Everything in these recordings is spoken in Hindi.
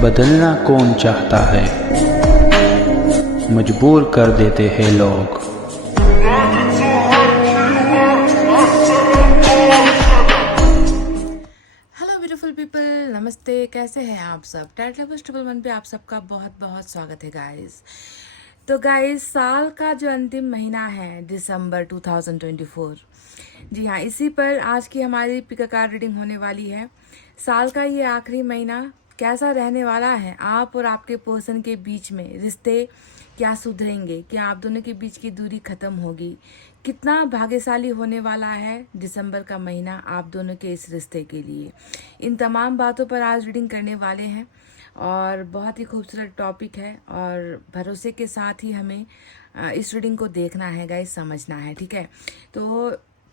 बदलना कौन चाहता है, मजबूर कर देते हैं लोग। हेलो ब्यूटीफुल पीपल, नमस्ते। कैसे हैं आप सब? टाइट लवर्स ट्रिपल वन पे आप सबका बहुत बहुत स्वागत है गाइस। तो गाइस, साल का जो अंतिम महीना है दिसंबर 2024, जी हाँ, इसी पर आज की हमारी पिक कार्ड रीडिंग होने वाली है। साल का ये आखिरी महीना कैसा रहने वाला है? आप और आपके पर्सन के बीच में रिश्ते क्या सुधरेंगे? क्या आप दोनों के बीच की दूरी खत्म होगी? कितना भाग्यशाली होने वाला है दिसंबर का महीना आप दोनों के इस रिश्ते के लिए? इन तमाम बातों पर आज रीडिंग करने वाले हैं और बहुत ही खूबसूरत टॉपिक है और भरोसे के साथ ही हमें इस रीडिंग को देखना है गाइस, समझना है, ठीक है? तो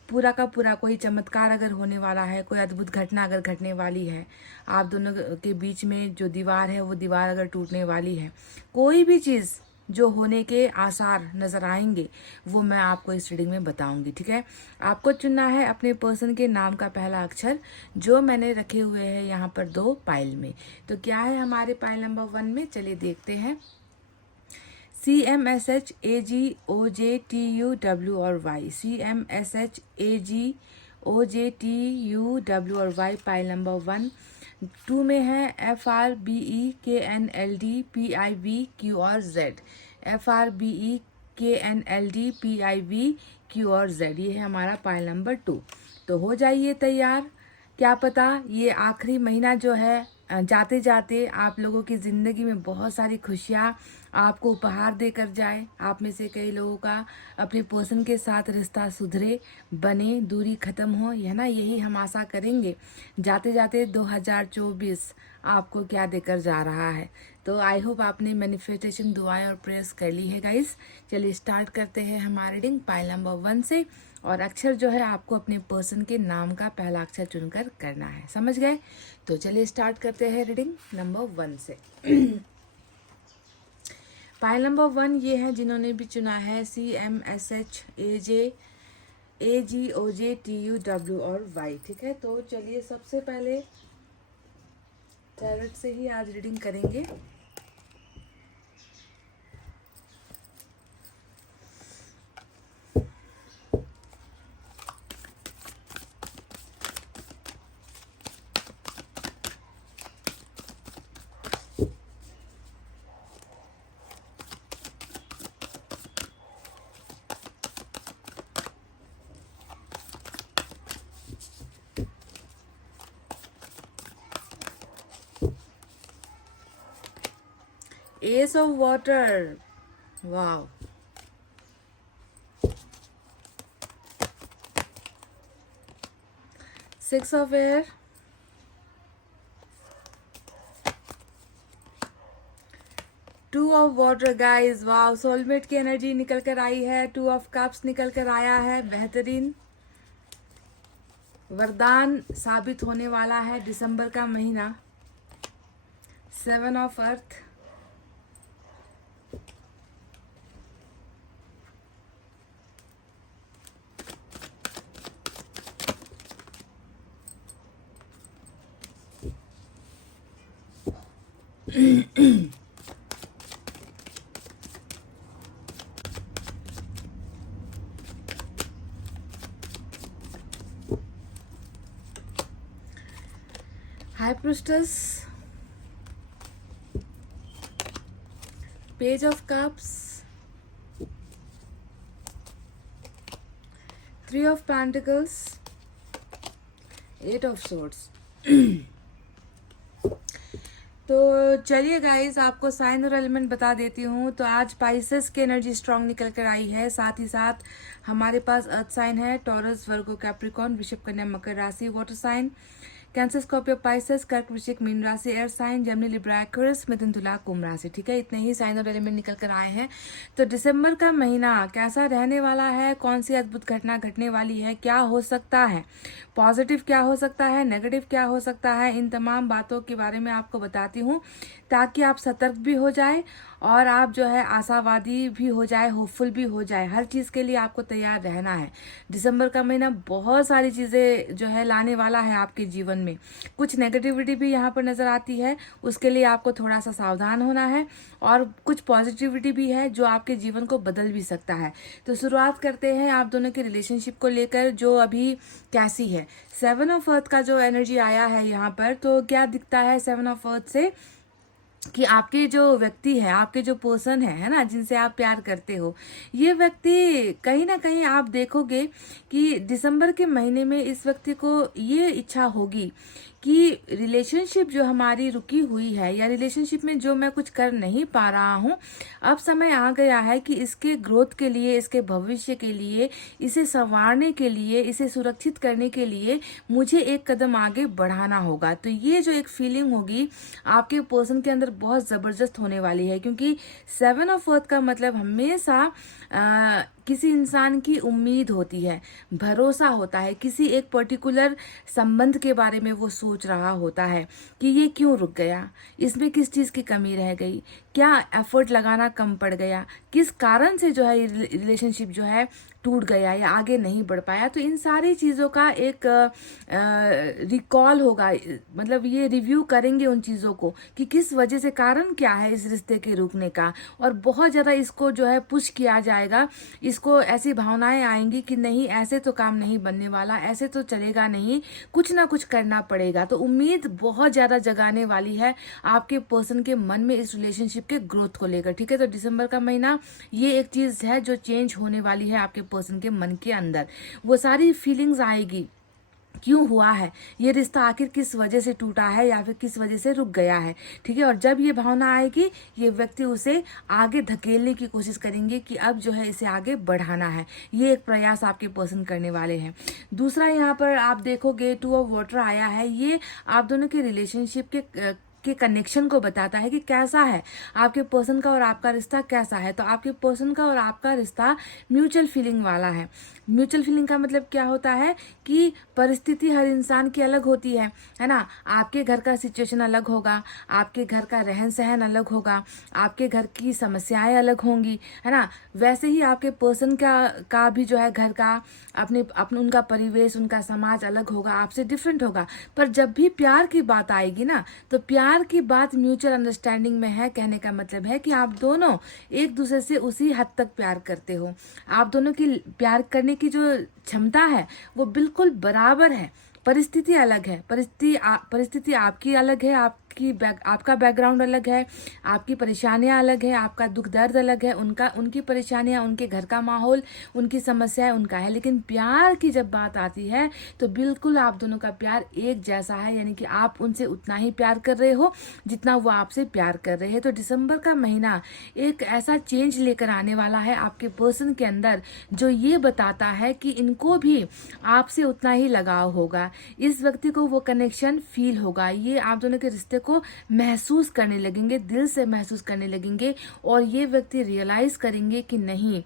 पूरा का पूरा कोई चमत्कार अगर होने वाला है, कोई अद्भुत घटना अगर घटने वाली है, आप दोनों के बीच में जो दीवार है वो दीवार अगर टूटने वाली है, कोई भी चीज़ जो होने के आसार नज़र आएंगे वो मैं आपको इस रीडिंग में बताऊंगी, ठीक है? आपको चुनना है अपने पर्सन के नाम का पहला अक्षर, जो मैंने रखे हुए हैं यहाँ पर 2 पाइल में। तो क्या है हमारे पाइल नंबर 1 में? चलिए देखते हैं। CMSHAGOJTUW और Y, CMSHAGOJTUW और Y पाइल नंबर 1। 2 में है FRBEKNLDPIVQ और Z, FRBEKNLDPIVQ और Z, ये है हमारा पाइल नंबर 2। तो हो जाइए तैयार। क्या पता ये आखिरी महीना जो है जाते जाते आप लोगों की ज़िंदगी में बहुत सारी खुशियाँ आपको उपहार देकर जाए। आप में से कई लोगों का अपने पर्सन के साथ रिश्ता सुधरे, बने, दूरी ख़त्म हो, है ना? यही हम आशा करेंगे। जाते जाते 2024 आपको क्या देकर जा रहा है। तो आई होप आपने मैनिफेस्टेशन, दुआएं और प्रेयर्स कर ली है गाइस। चलिए स्टार्ट करते हैं हमारी रीडिंग पाइल नंबर 1 से। और अक्षर जो है आपको अपने पर्सन के नाम का पहला अक्षर चुनकर करना है, समझ गए? तो चलिए स्टार्ट करते हैं रीडिंग नंबर 1 से। पाइल नंबर 1 ये है जिन्होंने भी चुना है CMSHAGOJTUW और Y, ठीक है? तो चलिए सबसे पहले टैरोट से ही आज रीडिंग करेंगे। Ace of Water, wow. Six of Air, Two of Water guys, wow. Soulmate की एनर्जी निकल कर आई है। 2 of Cups निकल कर आया है, बेहतरीन वरदान साबित होने वाला है दिसंबर का महीना। 7 of Earth, High Priestess, Page of Cups, 3 of Pentacles, 8 of Swords। तो चलिए गाइस, आपको साइन और एलिमेंट बता देती हूँ। तो आज पाइसेस की एनर्जी स्ट्रांग निकल कर आई है। साथ ही साथ हमारे पास अर्थ साइन है, टॉरस, वर्गो, कैप्रिकॉर्न, वृषभ, कन्या, मकर राशि, water sign, Cancer, Scorpio, Pisces, कर्क, वृश्चिक, मीन राशि, air sign, Gemini, Libra, Aquarius, मिथुन, तुला, कुंभ राशि, ठीक है? इतने ही साइन और एलिमेंट निकल कर आए हैं। तो दिसंबर का महीना कैसा रहने वाला है? कौन सी अद्भुत घटना घटने वाली है? क्या हो सकता है? पॉजिटिव क्या हो सकता है? नेगेटिव क्या हो सकता है? इन तमाम बातों के बारे में आपको बताती हूँ ताकि आप सतर्क भी हो जाए और आप जो है आशावादी भी हो जाए, होपफुल भी हो जाए। हर चीज़ के लिए आपको तैयार रहना है। दिसंबर का महीना बहुत सारी चीज़ें जो है लाने वाला है आपके जीवन में कुछ नेगेटिविटी भी यहाँ पर नज़र आती है, उसके लिए आपको थोड़ा सा सावधान होना है, और कुछ पॉजिटिविटी भी है जो आपके जीवन को बदल भी सकता है। तो शुरुआत करते हैं आप दोनों के रिलेशनशिप को लेकर, जो अभी कैसी है। 7 ऑफ अर्थ का जो एनर्जी आया है यहाँ पर, तो क्या दिखता है 7 ऑफ अर्थ से कि आपके जो व्यक्ति है, आपके जो पर्सन है ना, जिनसे आप प्यार करते हो, ये व्यक्ति कहीं ना कहीं आप देखोगे कि दिसंबर के महीने में इस व्यक्ति को ये इच्छा होगी कि रिलेशनशिप जो हमारी रुकी हुई है, या रिलेशनशिप में जो मैं कुछ कर नहीं पा रहा हूँ, अब समय आ गया है कि इसके ग्रोथ के लिए, इसके भविष्य के लिए, इसे संवारने के लिए, इसे सुरक्षित करने के लिए मुझे एक कदम आगे बढ़ाना होगा। तो ये जो एक फीलिंग होगी आपके पर्सन के अंदर बहुत ज़बरदस्त होने वाली है, क्योंकि 7 ऑफ अर्थ का मतलब हमेशा किसी इंसान की उम्मीद होती है, भरोसा होता है, किसी एक पर्टिकुलर संबंध के बारे में वो सोच रहा होता है कि ये क्यों रुक गया, इसमें किस चीज़ की कमी रह गई, क्या एफर्ट लगाना कम पड़ गया, किस कारण से जो है रिलेशनशिप जो है टूट गया या आगे नहीं बढ़ पाया। तो इन सारी चीज़ों का एक रिकॉल होगा, मतलब ये रिव्यू करेंगे उन चीज़ों को कि किस वजह से, कारण क्या है इस रिश्ते के रुकने का, और बहुत ज़्यादा इसको जो है पुश किया जाएगा, इसको ऐसी भावनाएं आएंगी कि नहीं ऐसे तो काम नहीं बनने वाला, ऐसे तो चलेगा नहीं, कुछ ना कुछ करना पड़ेगा। तो उम्मीद बहुत ज़्यादा जगाने वाली है आपके पर्सन के मन में इस रिलेशनशिप के ग्रोथ को लेकर, ठीक है। तो दिसंबर का महीना ये एक चीज़ है जो चेंज होने वाली है आपके पर्सन के मन के अंदर। वो सारी फीलिंग्स आएगी, क्यों हुआ है ये रिश्ता, आखिर किस वजह से टूटा है या फिर किस वजह से रुक गया है, ठीक है। और जब ये भावना आएगी, ये व्यक्ति उसे आगे धकेलने की कोशिश करेंगे कि अब जो है इसे आगे बढ़ाना है। ये एक प्रयास आपके पर्सन करने वाले हैं। दूसरा यहाँ पर आप देखोगे 2 ऑफ वाटर आया है, ये आप दोनों के रिलेशनशिप के कनेक्शन को बताता है कि कैसा है आपके पर्सन का और आपका रिश्ता कैसा है। तो आपके पर्सन का और आपका रिश्ता म्यूचुअल फीलिंग वाला है। म्यूचुअल फीलिंग का मतलब क्या होता है कि परिस्थिति हर इंसान की अलग होती है ना। आपके घर का सिचुएशन अलग होगा, आपके घर का रहन सहन अलग होगा, आपके घर की समस्याएं अलग होंगी, है ना। वैसे ही आपके पर्सन का भी जो है घर का अपने उनका परिवेश, उनका समाज अलग होगा, आपसे डिफरेंट होगा। पर जब भी प्यार की बात आएगी ना, तो प्यार की बात म्यूचुअल अंडरस्टैंडिंग में है। कहने का मतलब है कि आप दोनों एक दूसरे से उसी हद तक प्यार करते हो। आप दोनों की प्यार करने की जो क्षमता है वो बिल्कुल बराबर है। परिस्थिति अलग है, परिस्थिति आपकी अलग है, आपका बैकग्राउंड अलग है, आपकी परेशानियां अलग है, आपका दुख दर्द अलग है, उनकी परेशानियां, उनके घर का माहौल, उनकी समस्याएं उनका है। लेकिन प्यार की जब बात आती है तो बिल्कुल आप दोनों का प्यार एक जैसा है, यानी कि आप उनसे उतना ही प्यार कर रहे हो जितना वो आपसे प्यार कर रहे हैं। तो दिसंबर का महीना एक ऐसा चेंज लेकर आने वाला है आपके पर्सन के अंदर, जो ये बताता है कि इनको भी आपसे उतना ही लगाव होगा, इस व्यक्ति को वो कनेक्शन फील होगा, ये आप दोनों के रिश्ते को महसूस करने लगेंगे, दिल से महसूस करने लगेंगे। और ये व्यक्ति रियलाइज करेंगे कि नहीं,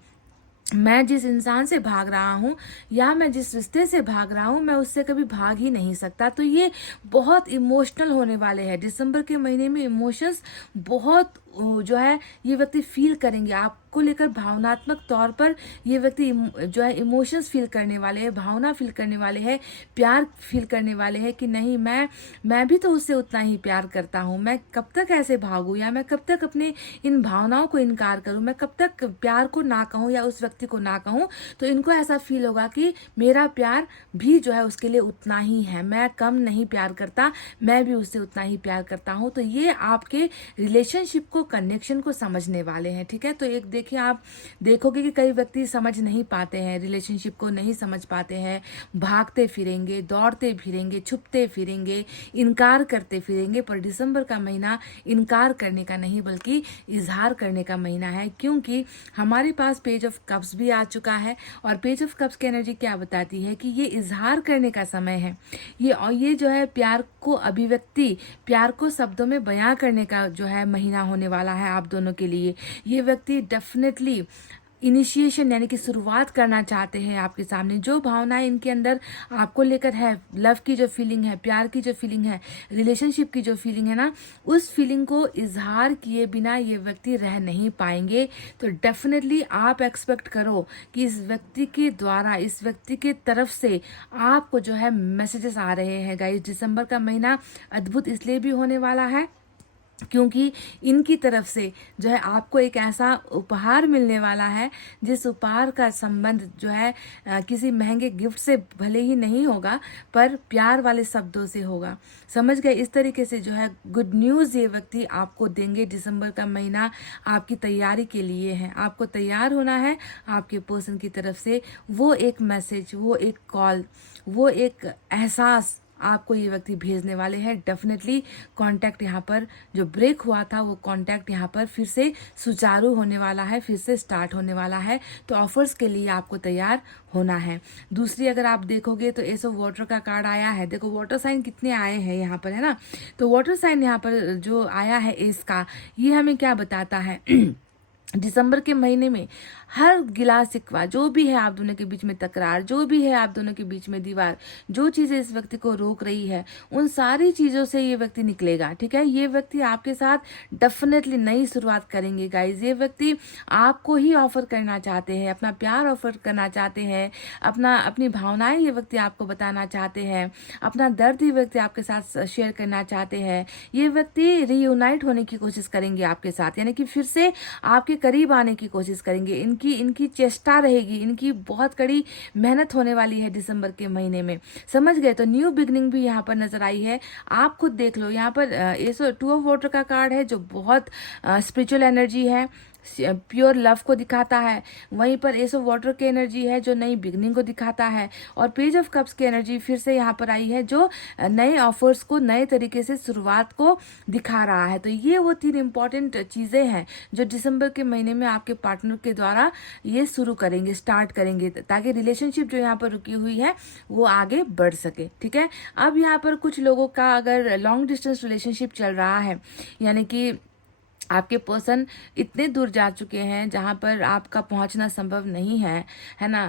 मैं जिस इंसान से भाग रहा हूँ या मैं जिस रिश्ते से भाग रहा हूँ, मैं उससे कभी भाग ही नहीं सकता। तो ये बहुत इमोशनल होने वाले हैं। दिसंबर के महीने में इमोशंस बहुत जो है ये व्यक्ति फील करेंगे, आपको लेकर भावनात्मक तौर पर ये व्यक्ति जो है इमोशंस फील करने वाले हैं, भावना फील करने वाले हैं, प्यार फील करने वाले हैं कि नहीं, मैं भी तो उससे उतना ही प्यार करता हूँ, मैं कब तक ऐसे भागूं, या मैं कब तक अपने इन भावनाओं को इनकार करूँ, मैं कब तक प्यार को ना कहूँ या उस व्यक्ति को ना कहूँ। तो इनको ऐसा फील होगा कि मेरा प्यार भी जो है उसके लिए उतना ही है, मैं कम नहीं प्यार करता, मैं भी उससे उतना ही प्यार करता हूँ। तो ये आपके रिलेशनशिप को, कनेक्शन को समझने वाले हैं, ठीक है। तो एक देखिए, आप देखोगे कि कई व्यक्ति समझ नहीं पाते हैं, रिलेशनशिप को नहीं समझ पाते हैं, भागते फिरेंगे, दौड़ते फिरेंगे, छुपते फिरेंगे, इनकार करते फिरेंगे। पर दिसंबर का महीना इनकार करने का नहीं बल्कि इजहार करने का महीना है, क्योंकि हमारे पास पेज ऑफ कप्स भी आ चुका है। और पेज ऑफ कप्स की एनर्जी क्या बताती है कि ये इजहार करने का समय है, ये जो है प्यार को अभिव्यक्ति, प्यार को शब्दों में बयां करने का जो है महीना होने वाला है आप दोनों के लिए। ये व्यक्ति डेफिनेटली इनिशिएशन यानी कि शुरुआत करना चाहते हैं आपके सामने। जो भावनाएं इनके अंदर आपको लेकर है, लव की जो फीलिंग है, प्यार की जो फीलिंग है, रिलेशनशिप की जो फीलिंग है ना, उस फीलिंग को इजहार किए बिना ये व्यक्ति रह नहीं पाएंगे। तो डेफिनेटली आप एक्सपेक्ट करो कि इस व्यक्ति के द्वारा, इस व्यक्ति के तरफ से आपको जो है मैसेजेस आ रहे हैं गाइस। दिसंबर का महीना अद्भुत इसलिए भी होने वाला है क्योंकि इनकी तरफ से जो है आपको एक ऐसा उपहार मिलने वाला है जिस उपहार का संबंध जो है किसी महंगे गिफ्ट से भले ही नहीं होगा, पर प्यार वाले शब्दों से होगा। समझ गए? इस तरीके से जो है गुड न्यूज़ ये व्यक्ति आपको देंगे। दिसंबर का महीना आपकी तैयारी के लिए है। आपको तैयार होना है आपके पर्सन की तरफ से। वो एक मैसेज, वो एक कॉल, वो एक एहसास आपको ये व्यक्ति भेजने वाले हैं। डेफिनेटली कांटेक्ट यहाँ पर जो ब्रेक हुआ था वो कांटेक्ट यहाँ पर फिर से सुचारू होने वाला है, फिर से स्टार्ट होने वाला है। तो ऑफर्स के लिए आपको तैयार होना है। दूसरी अगर आप देखोगे तो एस ऑफ वाटर का कार्ड आया है। देखो वाटर साइन कितने आए हैं यहाँ पर, है ना। तो वाटर साइन यहाँ पर जो आया है एस का, ये हमें क्या बताता है दिसंबर के महीने में हर गिला शिकवा जो भी है आप दोनों के बीच में, तकरार जो भी है आप दोनों के बीच में, दीवार, जो चीज़ें इस व्यक्ति को रोक रही है, उन सारी चीज़ों से ये व्यक्ति निकलेगा। ठीक है, ये व्यक्ति आपके साथ डेफिनेटली नई शुरुआत करेंगे गाइज। ये व्यक्ति आपको ही ऑफर करना चाहते हैं, अपना प्यार ऑफर करना चाहते हैं, अपनी भावनाएं ये व्यक्ति आपको बताना चाहते हैं, अपना दर्द ये व्यक्ति आपके साथ शेयर करना चाहते हैं। ये व्यक्ति रीयूनाइट होने की कोशिश करेंगे आपके साथ, यानी कि फिर से आपके करीब आने की कोशिश करेंगे। इनकी चेष्टा रहेगी, इनकी बहुत कड़ी मेहनत होने वाली है दिसंबर के महीने में। समझ गए? तो न्यू बिगनिंग भी यहाँ पर नजर आई है। आप खुद देख लो, यहाँ पर टू ऑफ वाटर का कार्ड है जो बहुत स्पिरिचुअल एनर्जी है, प्योर लव को दिखाता है। वहीं पर एस ऑफ वाटर की एनर्जी है जो नई बिगनिंग को दिखाता है, और पेज ऑफ कप्स की एनर्जी फिर से यहाँ पर आई है जो नए ऑफर्स को, नए तरीके से शुरुआत को दिखा रहा है। तो ये वो 3 इंपॉर्टेंट चीजें हैं जो दिसंबर के महीने में आपके पार्टनर के द्वारा ये शुरू करेंगे, स्टार्ट करेंगे, ताकि रिलेशनशिप जो यहाँ पर रुकी हुई है वो आगे बढ़ सके। ठीक है, अब यहाँ पर कुछ लोगों का अगर लॉन्ग डिस्टेंस रिलेशनशिप चल रहा है, यानी कि आपके पर्सन इतने दूर जा चुके हैं जहां पर आपका पहुंचना संभव नहीं है, है ना।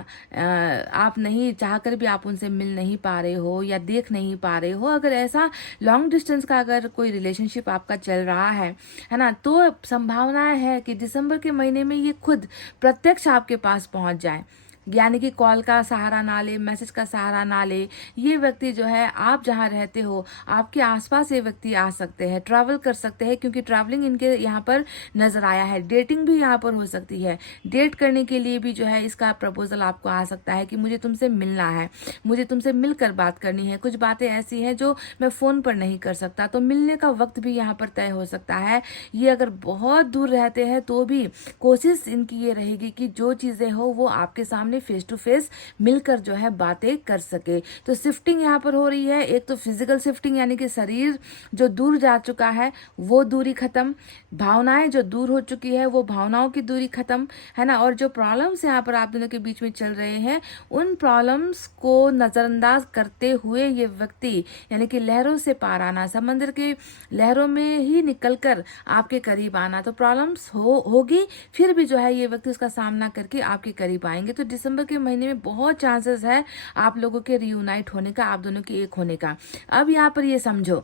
आप नहीं चाहकर भी आप उनसे मिल नहीं पा रहे हो या देख नहीं पा रहे हो। अगर ऐसा लॉन्ग डिस्टेंस का अगर कोई रिलेशनशिप आपका चल रहा है ना, तो संभावना है कि दिसंबर के महीने में ये खुद प्रत्यक्ष आपके पास पहुंच जाए। यानी कि कॉल का सहारा ना ले, मैसेज का सहारा ना ले। ये व्यक्ति जो है आप जहाँ रहते हो आपके आसपास ये व्यक्ति आ सकते हैं, ट्रैवल कर सकते हैं, क्योंकि ट्रैवलिंग इनके यहाँ पर नजर आया है। डेटिंग भी यहाँ पर हो सकती है। डेट करने के लिए भी जो है इसका प्रपोजल आपको आ सकता है कि मुझे तुमसे मिलना है, मुझे तुमसे मिलकर बात करनी है। कुछ बातें ऐसी हैं जो मैं फोन पर नहीं कर सकता, तो मिलने का वक्त भी यहाँ पर तय हो सकता है। ये अगर बहुत दूर रहते हैं तो भी कोशिश इनकी ये रहेगी कि जो चीजें हो वो आपके सामने फेस टू फेस मिलकर जो है बातें कर सके। तो शिफ्टिंग यहाँ पर हो रही है। एक तो फिजिकल शिफ्टिंग, यानी कि शरीर जो दूर जा चुका है वो दूरी खत्म, भावनाएं जो दूर हो चुकी है वो भावनाओं की दूरी खत्म, है ना। और जो प्रॉब्लम्स यहाँ पर आप दोनों के बीच में चल रहे हैं, उन प्रॉब्लम्स को नजरअंदाज करते हुए ये व्यक्ति, यानी कि लहरों से पार आना, समंदर के लहरों में ही निकलकर आपके करीब आना। तो प्रॉब्लम्स होगी, फिर भी जो है ये व्यक्ति उसका सामना करके आपके करीब आएंगे। तो दिसंबर के महीने में बहुत चांसेस है आप लोगों के रियूनाइट होने का, आप दोनों के एक होने का। अब यहाँ पर ये समझो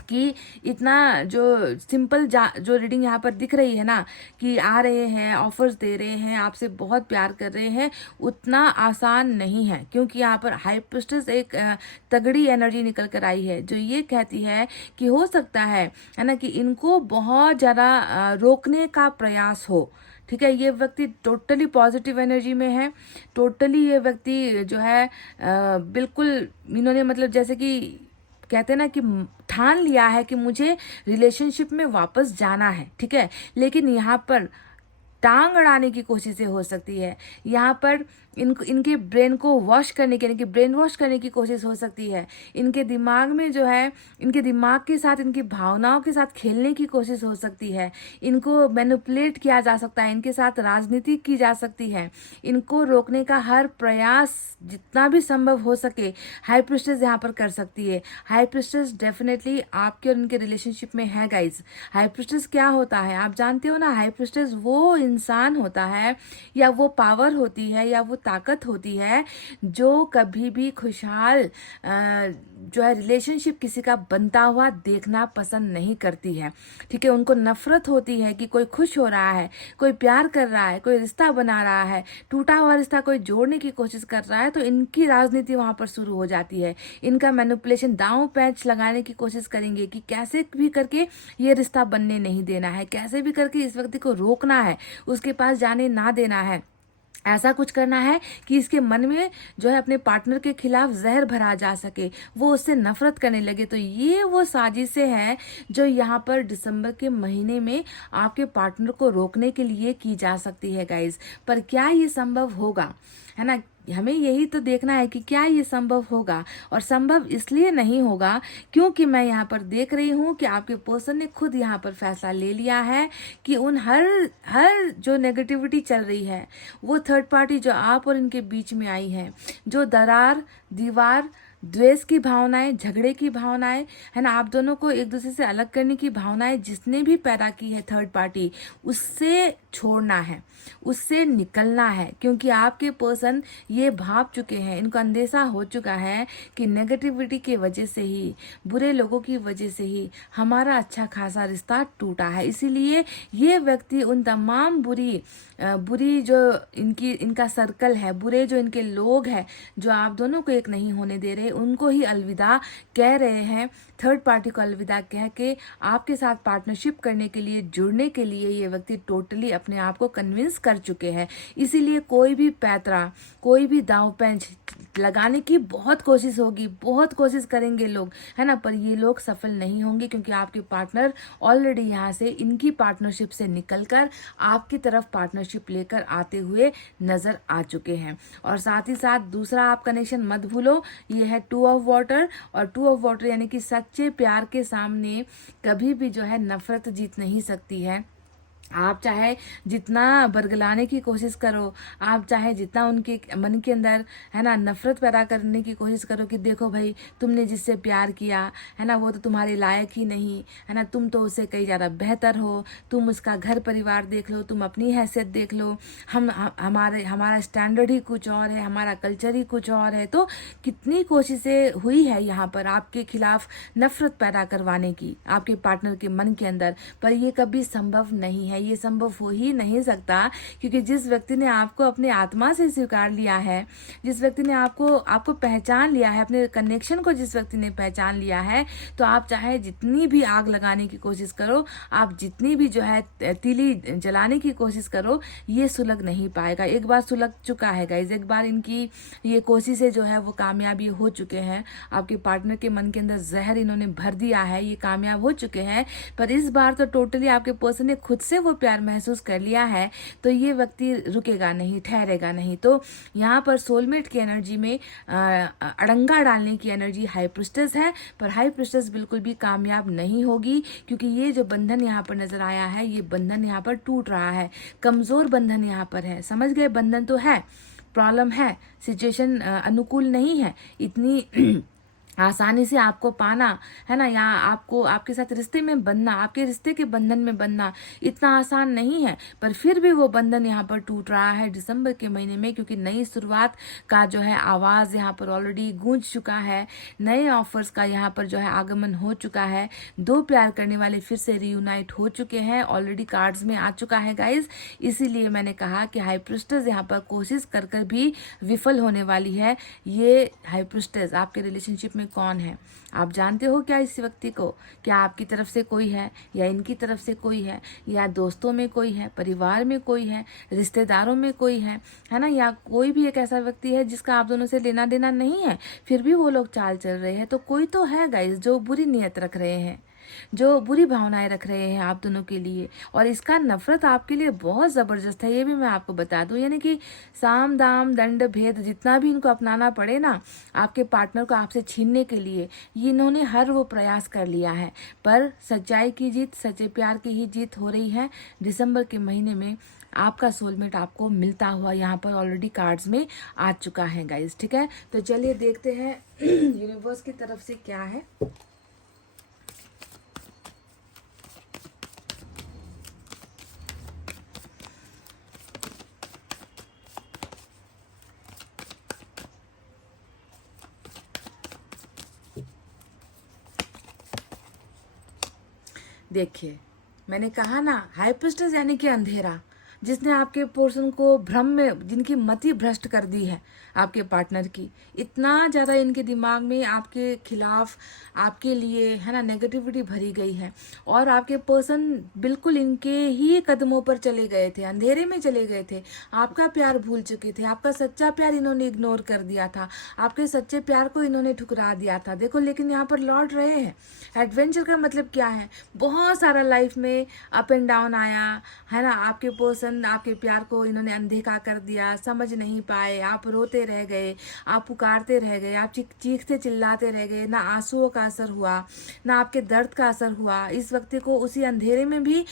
कि इतना जो सिंपल जो रीडिंग यहाँ पर दिख रही है ना, कि आ रहे हैं, ऑफर्स दे रहे हैं, आपसे बहुत प्यार कर रहे हैं, उतना आसान नहीं है। क्योंकि यहाँ पर हाई प्रिस्टेस एक तगड़ी एनर्जी निकल कर आई है जो ये कहती है कि हो सकता है ना, कि इनको बहुत ज़्यादा रोकने का प्रयास हो। ठीक है, ये व्यक्ति टोटली पॉजिटिव एनर्जी में है। टोटली ये व्यक्ति जो है बिल्कुल इन्होंने मतलब जैसे कि कहते हैं ना कि ठान लिया है कि मुझे रिलेशनशिप में वापस जाना है। ठीक है, लेकिन यहाँ पर टांग अड़ाने की कोशिशें हो सकती है। यहाँ पर इनके ब्रेन को वॉश करने की, यानी कि ब्रेन वॉश करने की कोशिश हो सकती है। इनके दिमाग में जो है, इनके दिमाग के साथ, इनकी भावनाओं के साथ खेलने की कोशिश हो सकती है। इनको मैनिपुलेट किया जा सकता है, इनके साथ राजनीति की जा सकती है। इनको रोकने का हर प्रयास जितना भी संभव हो सके हाई प्रिस्टेस यहाँ पर कर सकती है। हाई प्रिस्टेस डेफिनेटली आपके और इनके रिलेशनशिप में है गाइज। हाई प्रिस्टेस क्या होता है आप जानते हो ना। हाई प्रिस्टेस वो इंसान होता है या वो पावर होती है या वो ताकत होती है जो कभी भी खुशहाल जो है रिलेशनशिप किसी का बनता हुआ देखना पसंद नहीं करती है। ठीक है, उनको नफरत होती है कि कोई खुश हो रहा है, कोई प्यार कर रहा है, कोई रिश्ता बना रहा है, टूटा हुआ रिश्ता कोई जोड़ने की कोशिश कर रहा है, तो इनकी राजनीति वहां पर शुरू हो जाती है। इनका मैनिपुलेशन, दांव पैंच लगाने की कोशिश करेंगे कि कैसे भी करके ये रिश्ता बनने नहीं देना है, कैसे भी करके इस व्यक्ति को रोकना है, उसके पास जाने ना देना है, ऐसा कुछ करना है कि इसके मन में जो है अपने पार्टनर के खिलाफ जहर भरा जा सके, वो उससे नफरत करने लगे। तो ये वो साजिशें हैं जो यहाँ पर दिसंबर के महीने में आपके पार्टनर को रोकने के लिए की जा सकती है गाइज। पर क्या ये संभव होगा, है ना? हमें यही तो देखना है कि क्या ये संभव होगा। और संभव इसलिए नहीं होगा क्योंकि मैं यहाँ पर देख रही हूँ कि आपके पर्सन ने खुद यहाँ पर फैसला ले लिया है कि उन हर जो नेगेटिविटी चल रही है, वो थर्ड पार्टी जो आप और इनके बीच में आई है, जो दरार, दीवार, द्वेष की भावनाएं, झगड़े की भावनाएं, है ना, आप दोनों को एक दूसरे से अलग करने की भावनाएं जिसने भी पैदा की है थर्ड पार्टी, उससे छोड़ना है, उससे निकलना है। क्योंकि आपके पर्सन ये भाप चुके हैं, इनको अंदेशा हो चुका है कि नेगेटिविटी की वजह से ही, बुरे लोगों की वजह से ही हमारा अच्छा खासा रिश्ता टूटा है। इसीलिए ये व्यक्ति उन तमाम बुरी जो इनका सर्कल है, बुरे जो इनके लोग हैं जो आप दोनों को एक नहीं होने दे रहे, उनको ही अलविदा कह रहे हैं। थर्ड पार्टी को अलविदा कह के आपके साथ पार्टनरशिप करने के लिए, जुड़ने के लिए ये व्यक्ति टोटली अपने आप को कन्विंस कर चुके हैं। इसीलिए कोई भी पैतरा, कोई भी दांव पेंच लगाने की बहुत कोशिश होगी, बहुत कोशिश करेंगे लोग, है ना, पर ये लोग सफल नहीं होंगे क्योंकि आपके पार्टनर ऑलरेडी यहाँ से इनकी पार्टनरशिप से निकलकर आपकी तरफ पार्टनरशिप लेकर आते हुए नजर आ चुके हैं। और साथ ही साथ दूसरा आप कनेक्शन मत भूलो, ये है 2 ऑफ वाटर। और 2 ऑफ वाटर यानी कि सच्चे प्यार के सामने कभी भी जो है नफरत जीत नहीं सकती है। आप चाहे जितना बरगलाने की कोशिश करो, आप चाहे जितना उनके मन के अंदर, है ना, नफरत पैदा करने की कोशिश करो कि देखो भाई, तुमने जिससे प्यार किया, है ना, वो तो तुम्हारे लायक ही नहीं, है ना, तुम तो उससे कई ज़्यादा बेहतर हो, तुम उसका घर परिवार देख लो, तुम अपनी हैसियत देख लो, हमारा स्टैंडर्ड ही कुछ और है, हमारा कल्चर ही कुछ और है। तो कितनी कोशिशें हुई है यहाँ पर आपके खिलाफ नफरत पैदा करवाने की आपके पार्टनर के मन के अंदर, पर ये कभी संभव नहीं है, ये संभव हो ही नहीं सकता। क्योंकि जिस व्यक्ति ने आपको अपने आत्मा से स्वीकार लिया है, जिस व्यक्ति ने आपको पहचान लिया है, अपने कनेक्शन को जिस व्यक्ति ने पहचान लिया है, तो आप चाहे जितनी भी आग लगाने की कोशिश करो, आप जितनी भी जो है तीली जलाने की कोशिश करो, ये सुलग नहीं पाएगा। एक बार सुलग चुका है गाइज, एक बार इनकी ये कोशिशें जो है वो कामयाबी हो चुके हैं। आपके पार्टनर के मन के अंदर जहर इन्होंने भर दिया है, ये कामयाब हो चुके हैं। पर इस बार तो टोटली आपके पर्सन ने खुद से वो प्यार महसूस कर लिया है, तो ये व्यक्ति रुकेगा नहीं, ठहरेगा नहीं। तो यहाँ पर सोलमेट की एनर्जी में अड़ंगा डालने की एनर्जी हाई प्रिस्टेस है, पर हाई प्रिस्टेस बिल्कुल भी कामयाब नहीं होगी क्योंकि ये जो बंधन यहाँ पर नजर आया है, ये बंधन यहाँ पर टूट रहा है, कमजोर बंधन यहाँ पर है। समझ गए? बंधन तो है, प्रॉब्लम है, सिचुएशन अनुकूल नहीं है, इतनी आसानी से आपको पाना, है ना, या आपको आपके साथ रिश्ते में बनना, आपके रिश्ते के बंधन में बनना इतना आसान नहीं है। पर फिर भी वो बंधन यहाँ पर टूट रहा है दिसंबर के महीने में, क्योंकि नई शुरुआत का जो है आवाज यहाँ पर ऑलरेडी गूंज चुका है, नए ऑफर्स का यहाँ पर जो है आगमन हो चुका है, 2 प्यार करने वाले फिर से रियूनाइट हो चुके हैं, ऑलरेडी कार्ड्स में आ चुका है गाइज। इसीलिए मैंने कहा कि हाई प्रिस्टेस यहाँ पर कोशिश कर कर भी विफल होने वाली है। ये हाई प्रिस्टेस आपके रिलेशनशिप में कौन है? आप जानते हो क्या इस व्यक्ति को? क्या आपकी तरफ से कोई है, या इनकी तरफ से कोई है, या दोस्तों में कोई है, परिवार में कोई है, रिश्तेदारों में कोई है ना, या कोई भी एक ऐसा व्यक्ति है जिसका आप दोनों से लेना देना नहीं है, फिर भी वो लोग चाल चल रहे हैं? तो कोई तो है गाइस जो बुरी नीयत रख रहे हैं, जो बुरी भावनाएं रख रहे हैं आप दोनों के लिए, और इसका नफरत आपके लिए बहुत जबरदस्त है, ये भी मैं आपको बता दूं। यानी कि साम दाम दंड भेद जितना भी इनको अपनाना पड़े ना आपके पार्टनर को आपसे छीनने के लिए, ये इन्होंने हर वो प्रयास कर लिया है। पर सच्चाई की जीत, सच्चे प्यार की ही जीत हो रही है। दिसंबर के महीने में आपका सोलमेट आपको मिलता हुआ यहाँ पर ऑलरेडी कार्ड्स में आ चुका है गाइज। ठीक है, तो चलिए देखते हैं यूनिवर्स की तरफ से क्या है। देखिए, मैंने कहा ना, हाइपोस्टेस यानी कि अंधेरा, जिसने आपके पोर्शन को भ्रम में, जिनकी मति भ्रष्ट कर दी है आपके पार्टनर की, इतना ज़्यादा इनके दिमाग में आपके खिलाफ, आपके लिए, है ना, नेगेटिविटी भरी गई है। और आपके पर्सन बिल्कुल इनके ही कदमों पर चले गए थे, अंधेरे में चले गए थे, आपका प्यार भूल चुके थे, आपका सच्चा प्यार इन्होंने इग्नोर कर दिया था, आपके सच्चे प्यार को इन्होंने ठुकरा दिया था। देखो, लेकिन यहाँ पर लौट रहे हैं। एडवेंचर का मतलब क्या है? बहुत सारा लाइफ में अप एंड डाउन आया, है ना, आपके पर्सन आपके प्यार को इन्होंने अनदेखा कर दिया, समझ नहीं पाए, आप रोते रह गए, आप पुकारते रह गए, आप चीखते चिल्लाते रह गए, ना आंसुओं का असर हुआ, ना आपके दर्द का असर हुआ। इस व्यक्ति को उसी अंधेरे में भी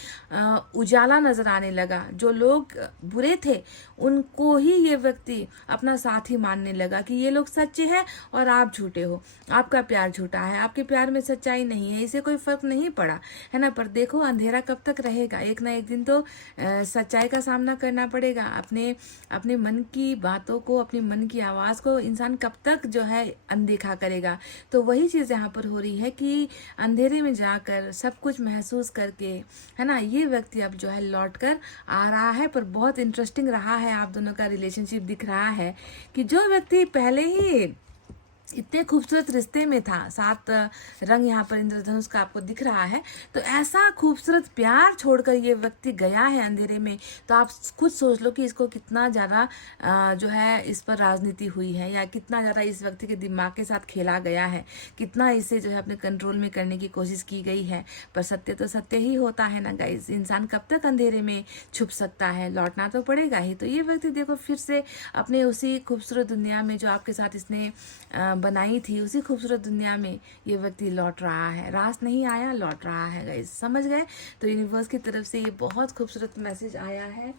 उजाला नजर आने लगा। जो लोग बुरे थे उनको ही ये व्यक्ति अपना साथी मानने लगा कि ये लोग सच्चे हैं और आप झूठे हो, आपका प्यार झूठा है, आपके प्यार में सच्चाई नहीं है, इसे कोई फर्क नहीं पड़ा, है ना। पर देखो, अंधेरा कब तक रहेगा? एक ना एक दिन तो सच्चाई का सामना करना पड़ेगा। अपने मन की बातों को, अपने मन की आवाज़ को इंसान कब तक जो है अनदेखा करेगा? तो वही चीज़ यहाँ पर हो रही है कि अंधेरे में जाकर सब कुछ महसूस करके, है ना, ये व्यक्ति अब जो है लौट कर आ रहा है। पर बहुत इंटरेस्टिंग रहा है आप दोनों का रिलेशनशिप। दिख रहा है कि जो व्यक्ति पहले ही इतने खूबसूरत रिश्ते में था, 7 रंग यहाँ पर इंद्रधनुष का आपको दिख रहा है, तो ऐसा खूबसूरत प्यार छोड़कर ये व्यक्ति गया है अंधेरे में। तो आप खुद सोच लो कि इसको कितना ज़्यादा जो है इस पर राजनीति हुई है, या कितना ज़्यादा इस व्यक्ति के दिमाग के साथ खेला गया है, कितना इसे जो है अपने कंट्रोल में करने की कोशिश की गई है। पर सत्य तो सत्य ही होता है ना गाइज। इंसान कब तक अंधेरे में छुप सकता है? लौटना तो पड़ेगा ही। तो ये व्यक्ति देखो फिर से अपने उसी खूबसूरत दुनिया में जो आपके साथ इसने बनाई थी, उसी खूबसूरत दुनिया में ये व्यक्ति लौट रहा है। रास नहीं आया, लौट रहा है गाइज, समझ गए? तो यूनिवर्स की तरफ से ये बहुत खूबसूरत मैसेज आया है।